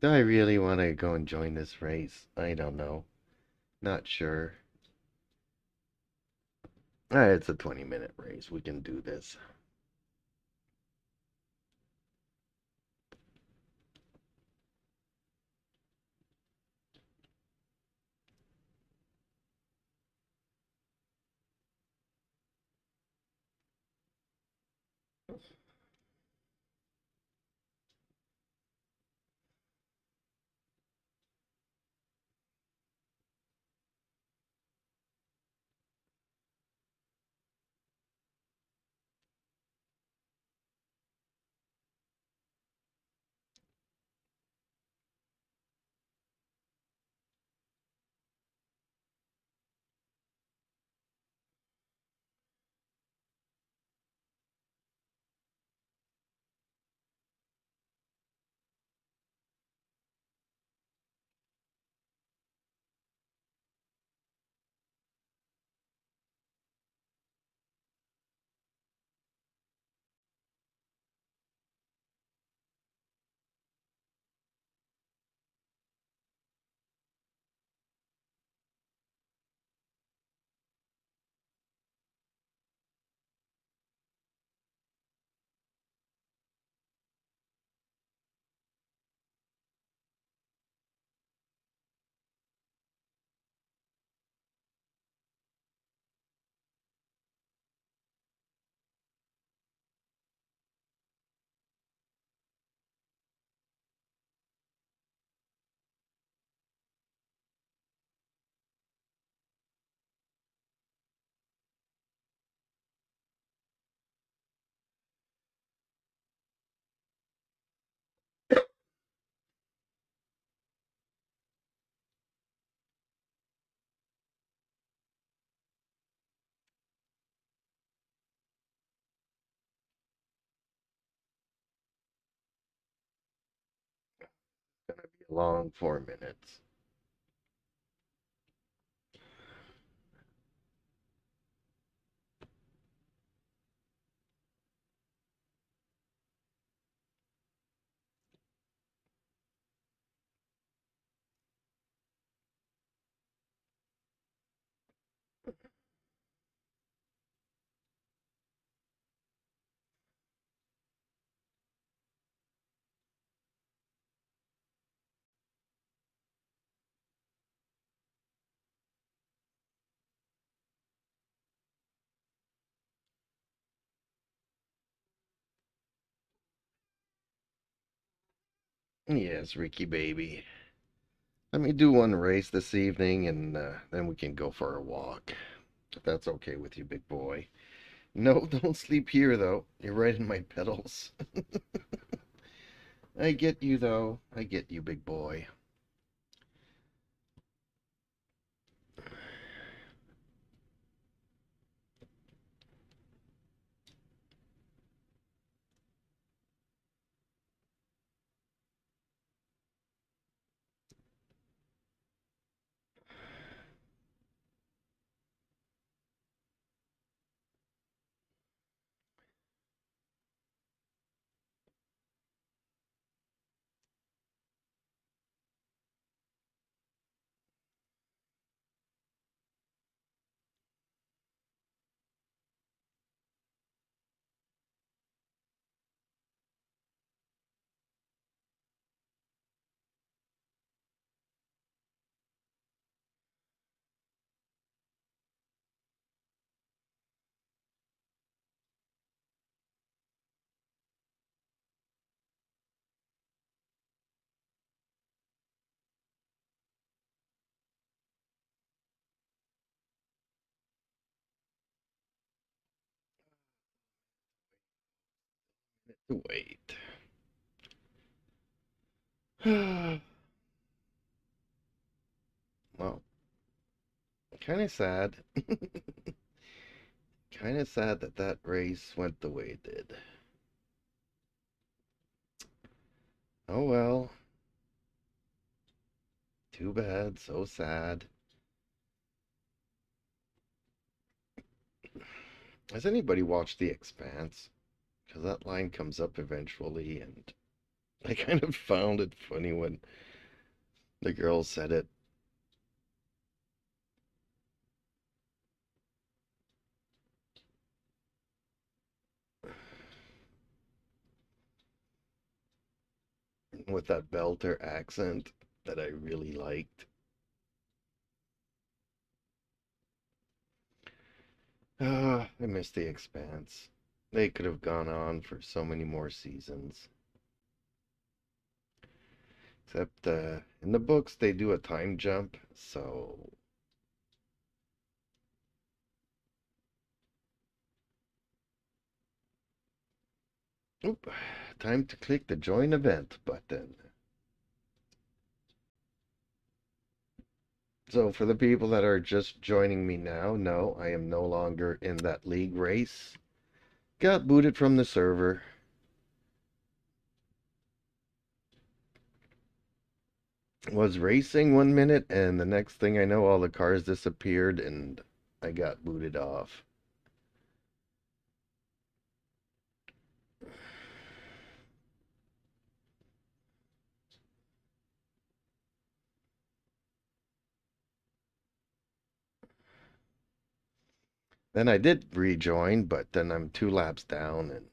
Do I really want to go and join this race? I don't know. Not sure. Alright, it's a 20-minute race. We can do this. It's gonna be a long 4 minutes. Yes, Ricky baby. Let me do one race this evening and then we can go for a walk. If that's okay with you, big boy. No, don't sleep here though. You're right in my pedals. I get you though. I get you, big boy. Wait. Well, kind of sad. Kind of sad that that race went the way it did. Oh well. Too bad. So sad. Has anybody watched The Expanse? Because that line comes up eventually, and I kind of found it funny when the girl said it. With that Belter accent that I really liked. Ah, I miss The Expanse. They could have gone on for so many more seasons. Except in the books, they do a time jump, so... Oop, time to click the join event button. So for the people that are just joining me now, no, I am no longer in that league race. Got booted from the server. Was racing 1 minute, and the next thing I know, all the cars disappeared, and I got booted off. Then I did rejoin, but then I'm 2 laps down and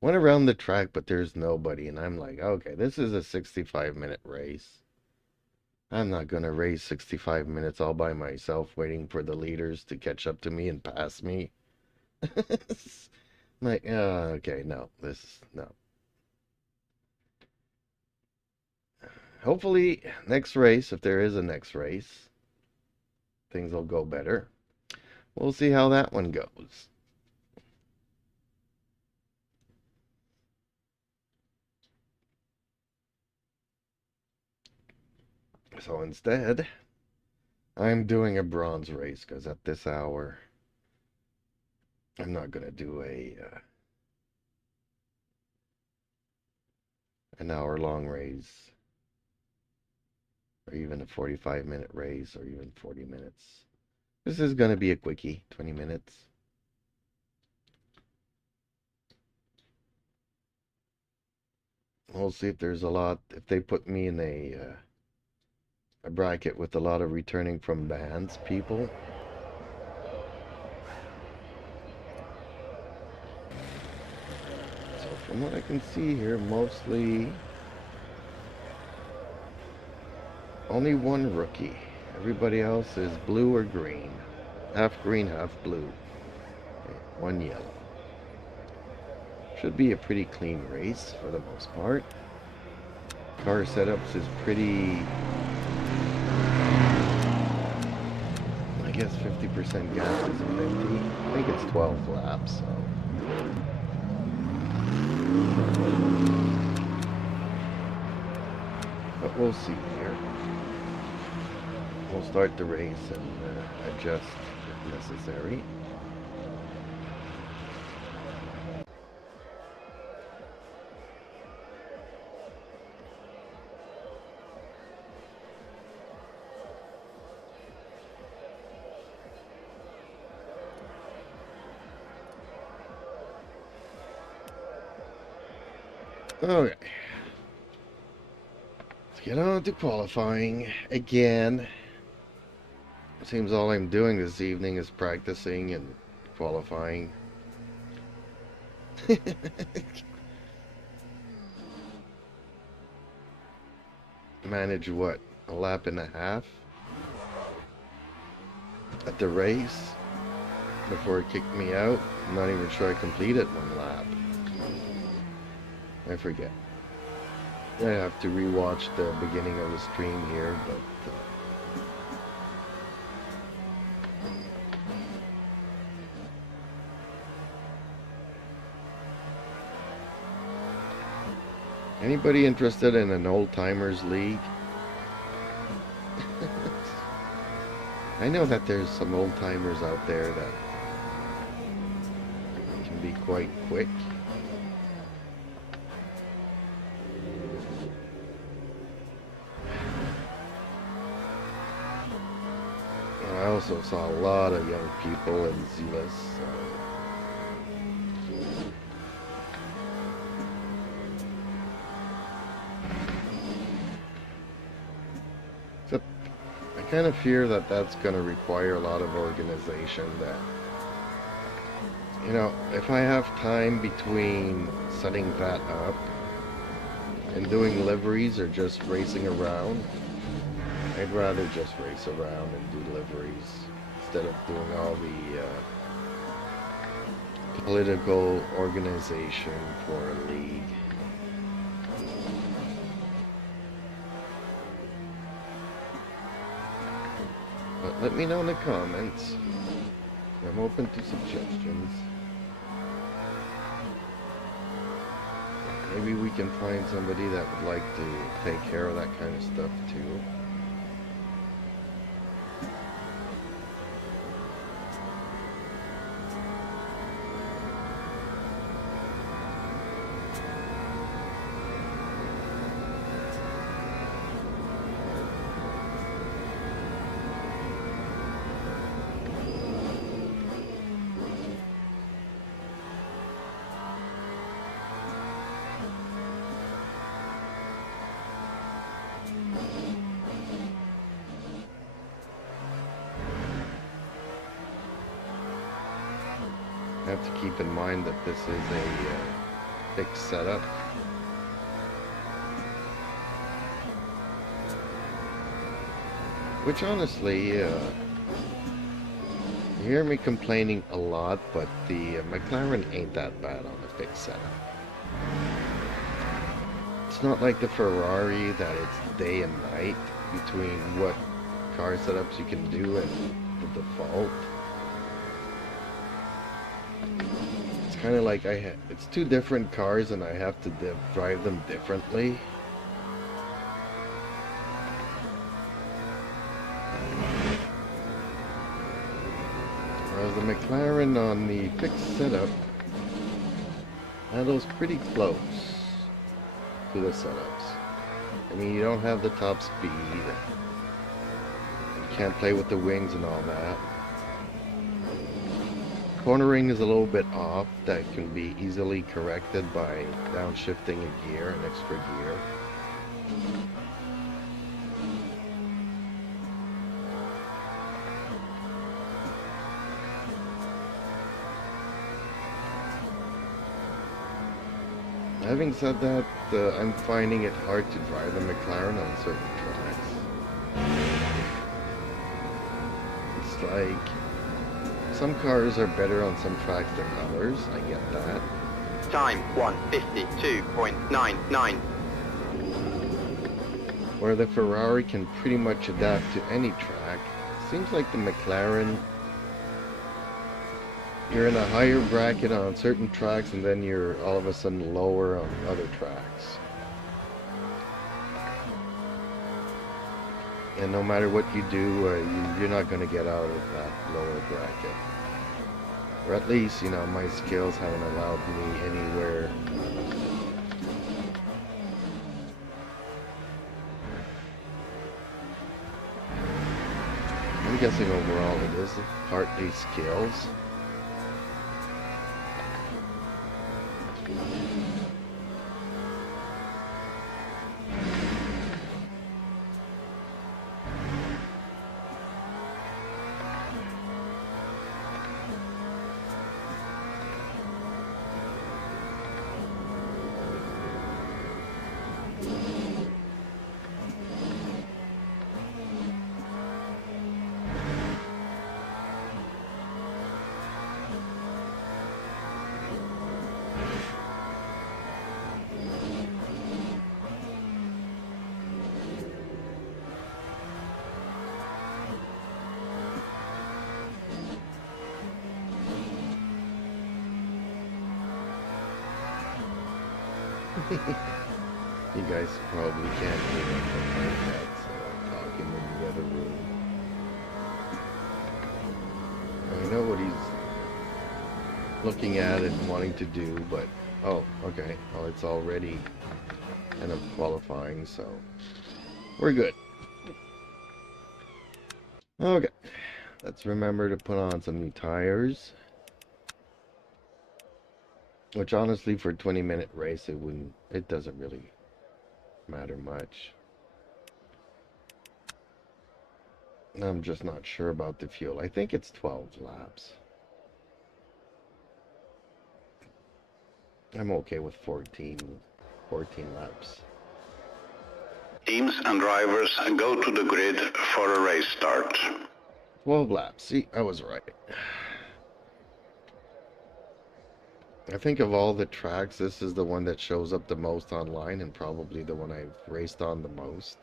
went around the track, but there's nobody. And I'm like, okay, this is a 65-minute race. I'm not going to race 65 minutes all by myself waiting for the leaders to catch up to me and pass me. Like, okay, no, no. Hopefully, next race, if there is a next race, things will go better. We'll see how that one goes. So instead, I'm doing a bronze race because at this hour, I'm not going to do an hour-long race or even a 45-minute race or even 40 minutes. This is going to be a quickie, 20 minutes. We'll see if there's a lot, if they put me in a bracket with a lot of returning from bans people. So from what I can see here, mostly only one rookie. Everybody else is blue or green. Half green, half blue. Okay, one yellow. Should be a pretty clean race for the most part. car setups is pretty, I guess 50% gas is 50. I think it's 12 laps, so. But we'll see here. We'll start the race and adjust if necessary. Okay. Let's get on to qualifying again. It seems all I'm doing this evening is practicing and qualifying. Manage what? A lap and a half at the race before it kicked me out. I'm not even sure I completed one lap. I forget. I have to rewatch the beginning of the stream here, but anybody interested in an old timers league? I know that there's some old timers out there that can be quite quick. I also saw a lot of young people in Zealous, except I kind of fear that that's going to require a lot of organization. That, you know, if I have time between setting that up and doing liveries or just racing around, I'd rather just race around and do liveries instead of doing all the political organization for a league. But let me know in the comments. I'm open to suggestions. Maybe we can find somebody that would like to take care of that kind of stuff too. Have to keep in mind that this is a fixed setup. Which honestly, you hear me complaining a lot, but the McLaren ain't that bad on a fixed setup. It's not like the Ferrari that it's day and night between what car setups you can do and the default. It's kind of like it's two different cars and I have to drive them differently. Whereas the McLaren on the fixed setup handles pretty close to the setups. I mean, you don't have the top speed. You can't play with the wings and all that. Cornering is a little bit off. That can be easily corrected by downshifting a gear, an extra gear. Having said that, I'm finding it hard to drive the McLaren on certain tracks. It's like some cars are better on some tracks than others, I get that. Time 1:52.99. where the Ferrari can pretty much adapt to any track. Seems like the McLaren, you're in a higher bracket on certain tracks and then you're all of a sudden lower on other tracks. And no matter what you do, you're not going to get out of that lower bracket. Or at least, you know, my skills haven't allowed me anywhere. I'm guessing overall it is partly skills. You guys probably can't hear me, but my cat's talking in the other room. I know what he's looking at and wanting to do, but oh, okay. Well, it's already kind of qualifying, so we're good. Okay, let's remember to put on some new tires. Which honestly, for a 20-minute race, it doesn't really matter much. I'm just not sure about the fuel. I think it's 12 laps. I'm okay with 14 laps. Teams and drivers go to the grid for a race start. 12 laps. See, I was right. I think of all the tracks, this is the one that shows up the most online and probably the one I've raced on the most.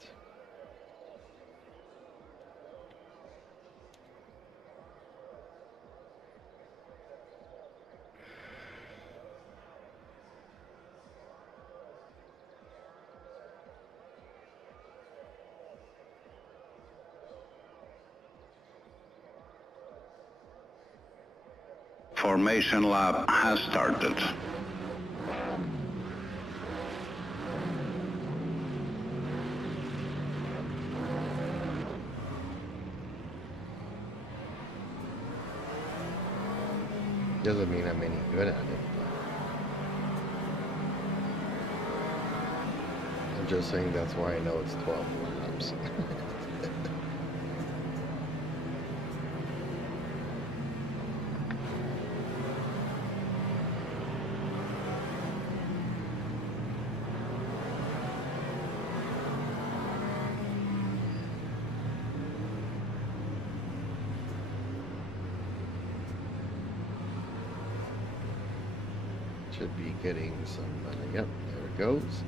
Formation lap has started. Doesn't mean I'm any good at it, but I'm just saying that's why I know it's 12 laps. Should be getting some, yep, there it goes.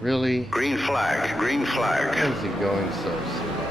Really? Green flag, green flag. Why is he going so slow?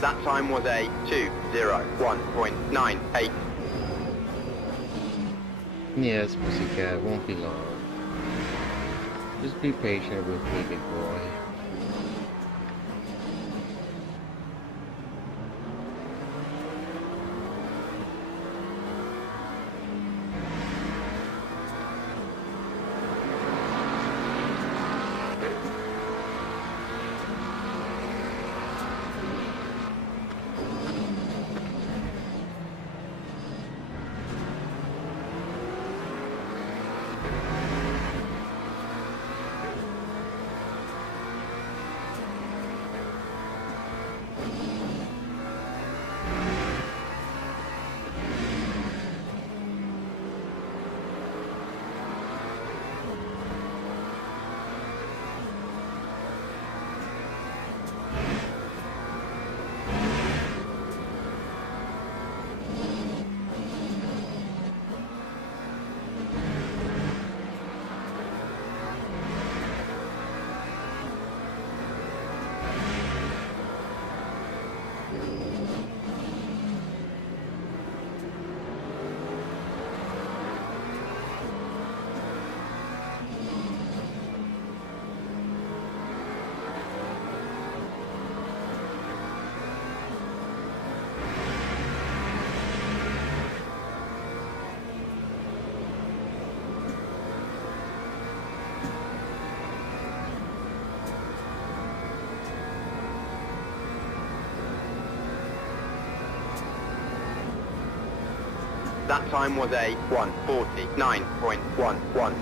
That time was a 2:01.98. Yes, pussycat, it won't be long. Just be patient with me, big boy. That time was a 1:49.11.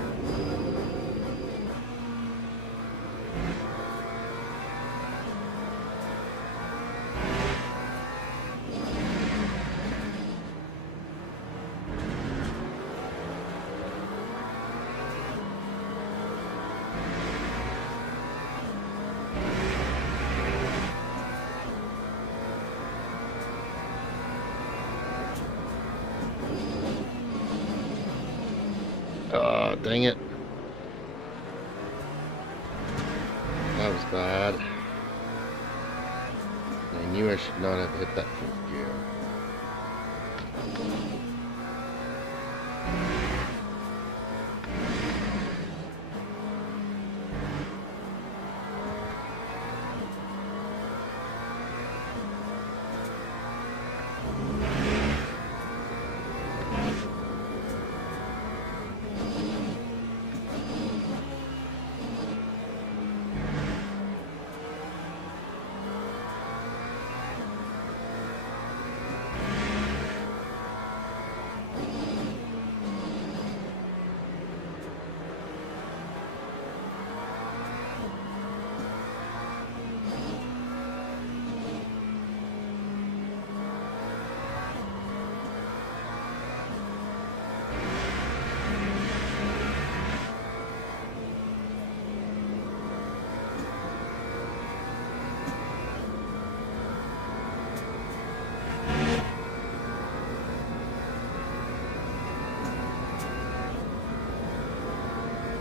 Oh, dang it. That was bad. I knew I should not have hit that fifth gear.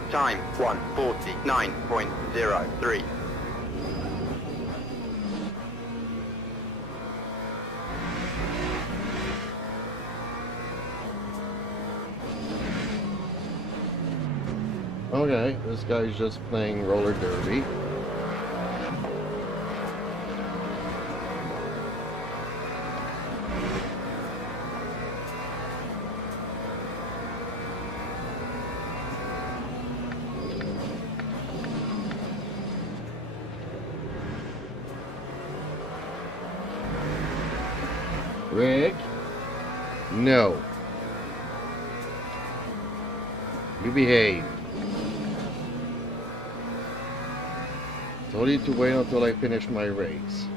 Time 1:49.03. Okay, this guy's just playing roller derby. Rick? No. You behave. Told you to wait until I finish my race.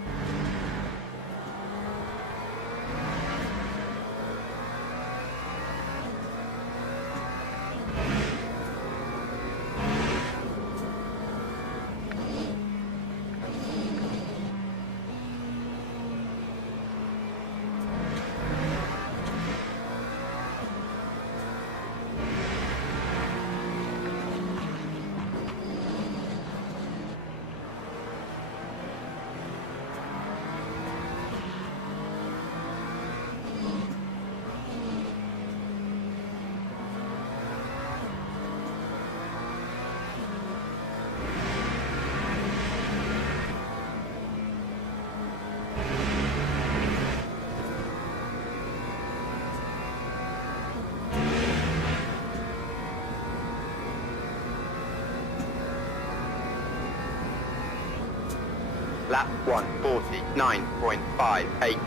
Lap 1:49.58.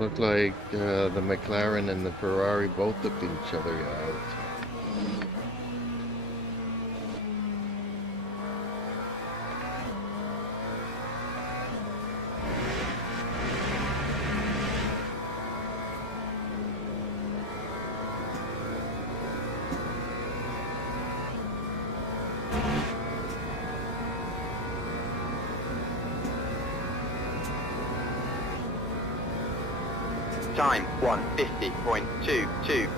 Looked like the McLaren and the Ferrari both took each other out. Time 1:50.22.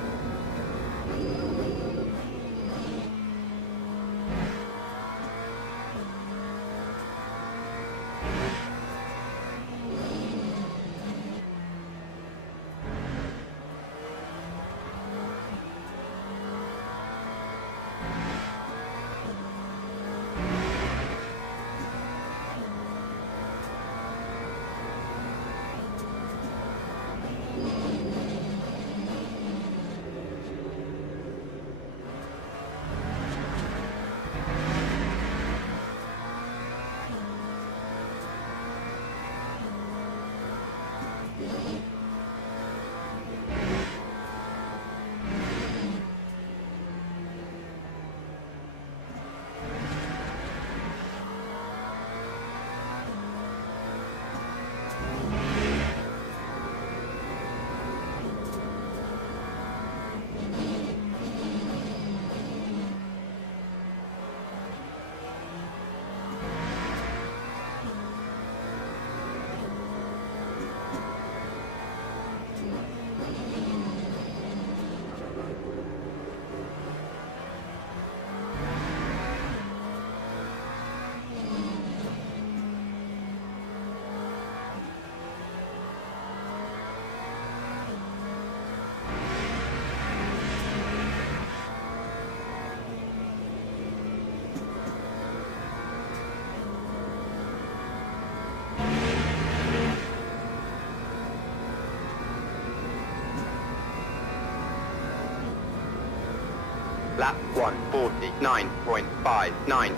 Lap 1:49.59.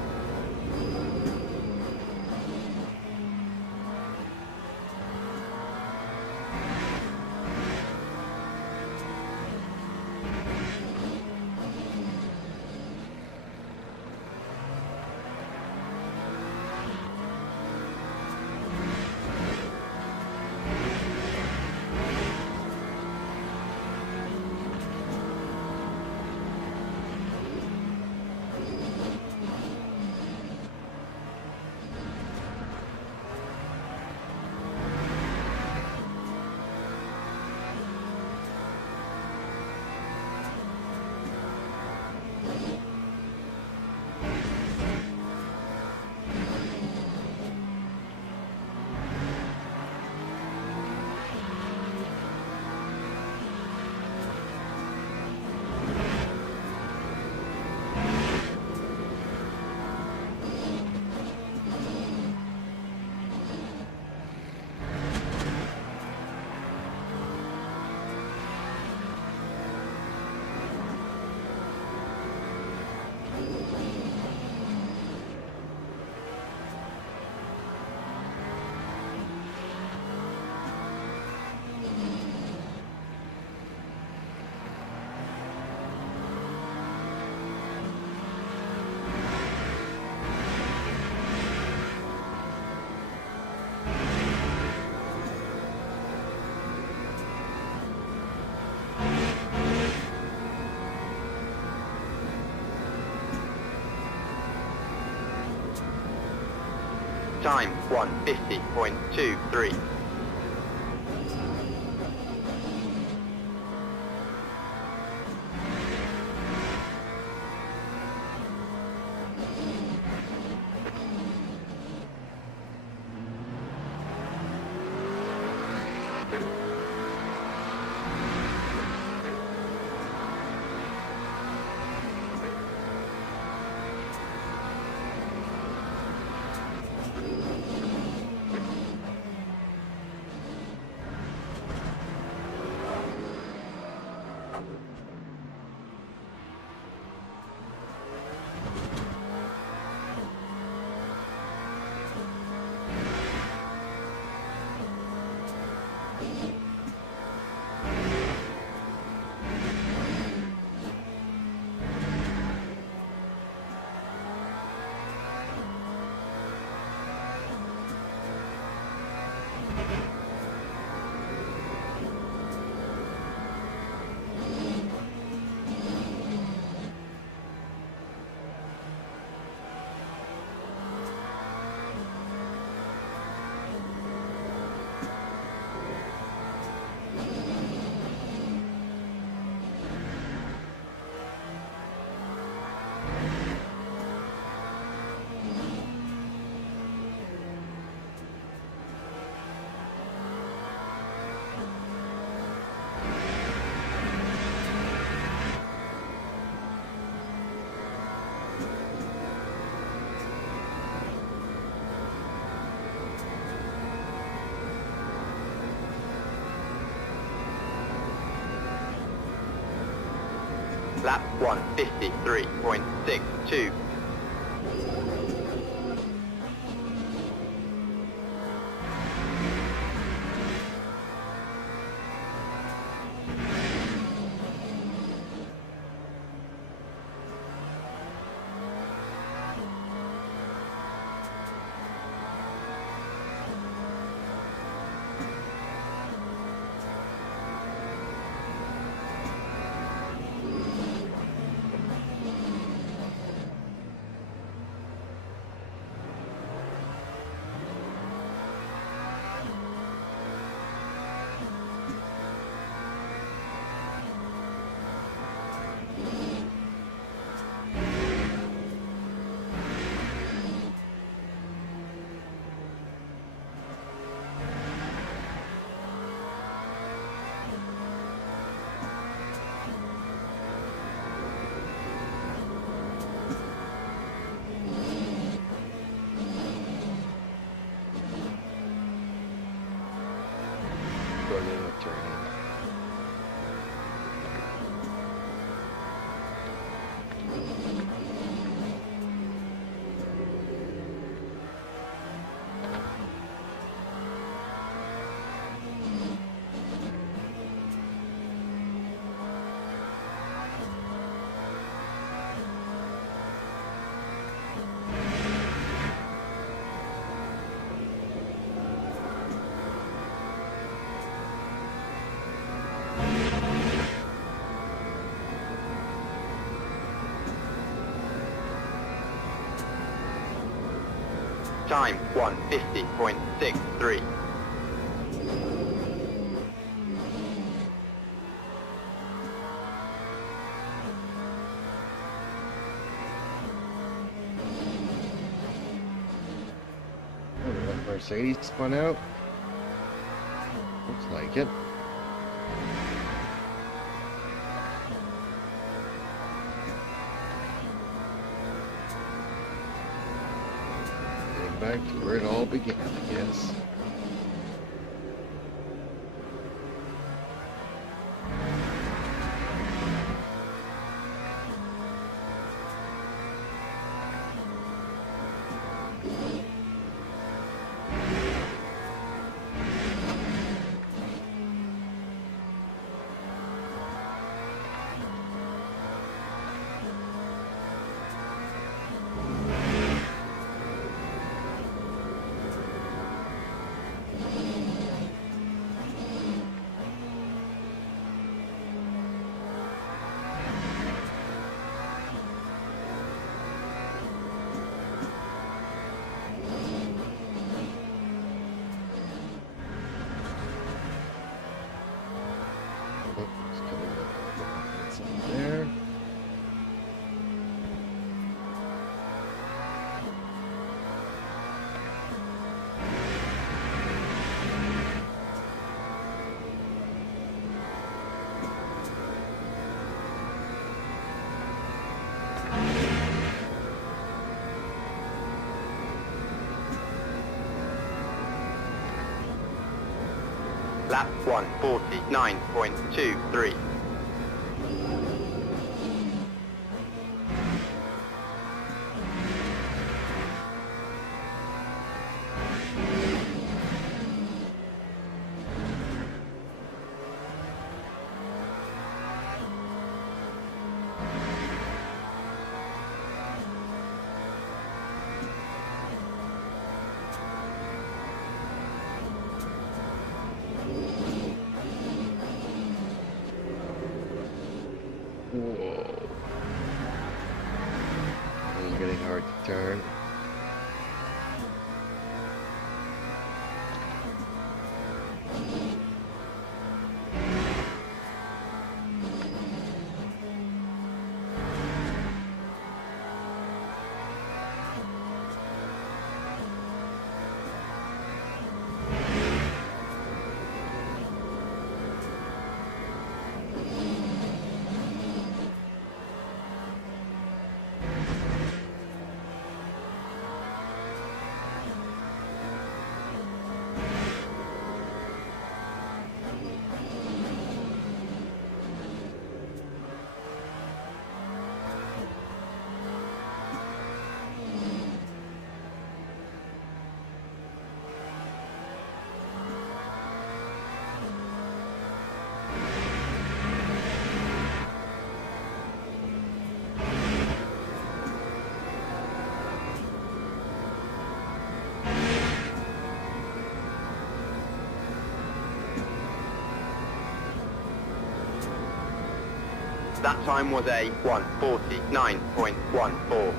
Time 150.23. Lap 153.62. Time 150.63. Mercedes spun out. Looks like it. Getting back to where it all began, I guess. Lap 1:49.23. Whoa. It's getting hard to turn. That time was a 1:49.14.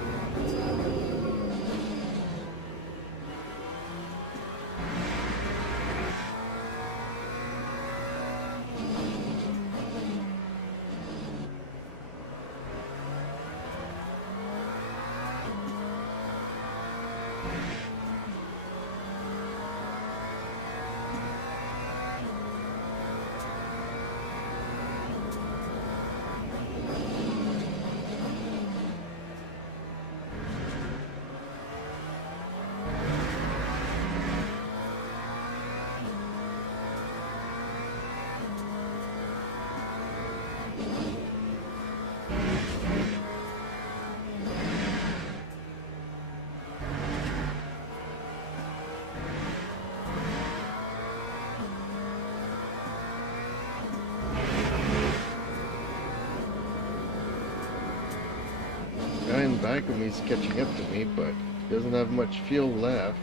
Guy in the back of me is catching up to me, but doesn't have much fuel left.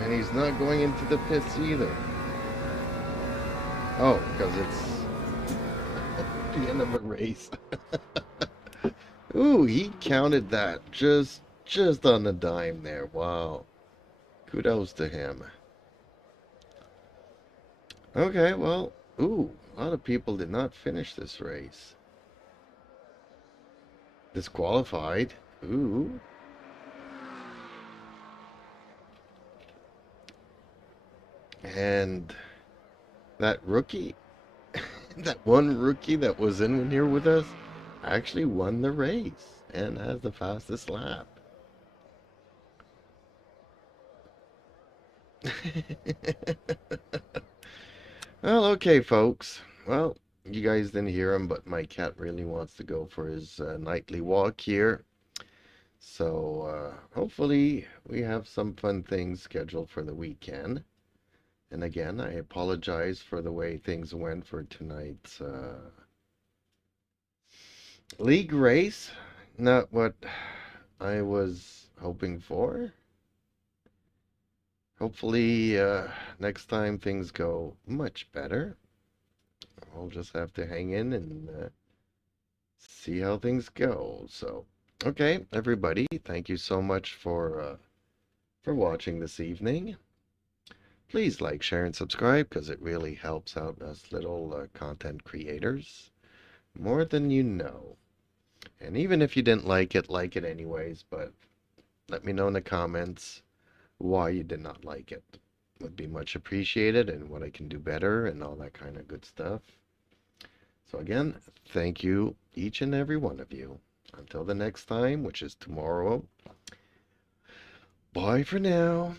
And he's not going into the pits either. Oh, because it's the end of a race. Ooh, he counted that just on the dime there. Wow. Kudos to him. Okay, well, ooh, a lot of people did not finish this race. Disqualified. Ooh. And that rookie, that one rookie that was in here with us, actually won the race and has the fastest lap. Well, okay, folks. Well, you guys didn't hear him, but my cat really wants to go for his nightly walk here. So hopefully we have some fun things scheduled for the weekend. And again, I apologize for the way things went for tonight's league race. Not what I was hoping for. Hopefully next time things go much better. I'll just have to hang in and see how things go. So Okay, everybody, thank you so much for watching this evening. Please like, share, and subscribe because it really helps out us little content creators more than you know. And even if you didn't like it anyways, but let me know in the comments why you did not like it. Would be much appreciated and what I can do better and all that kind of good stuff. So again, thank you each and every one of you. Until the next time, which is tomorrow. Bye for now.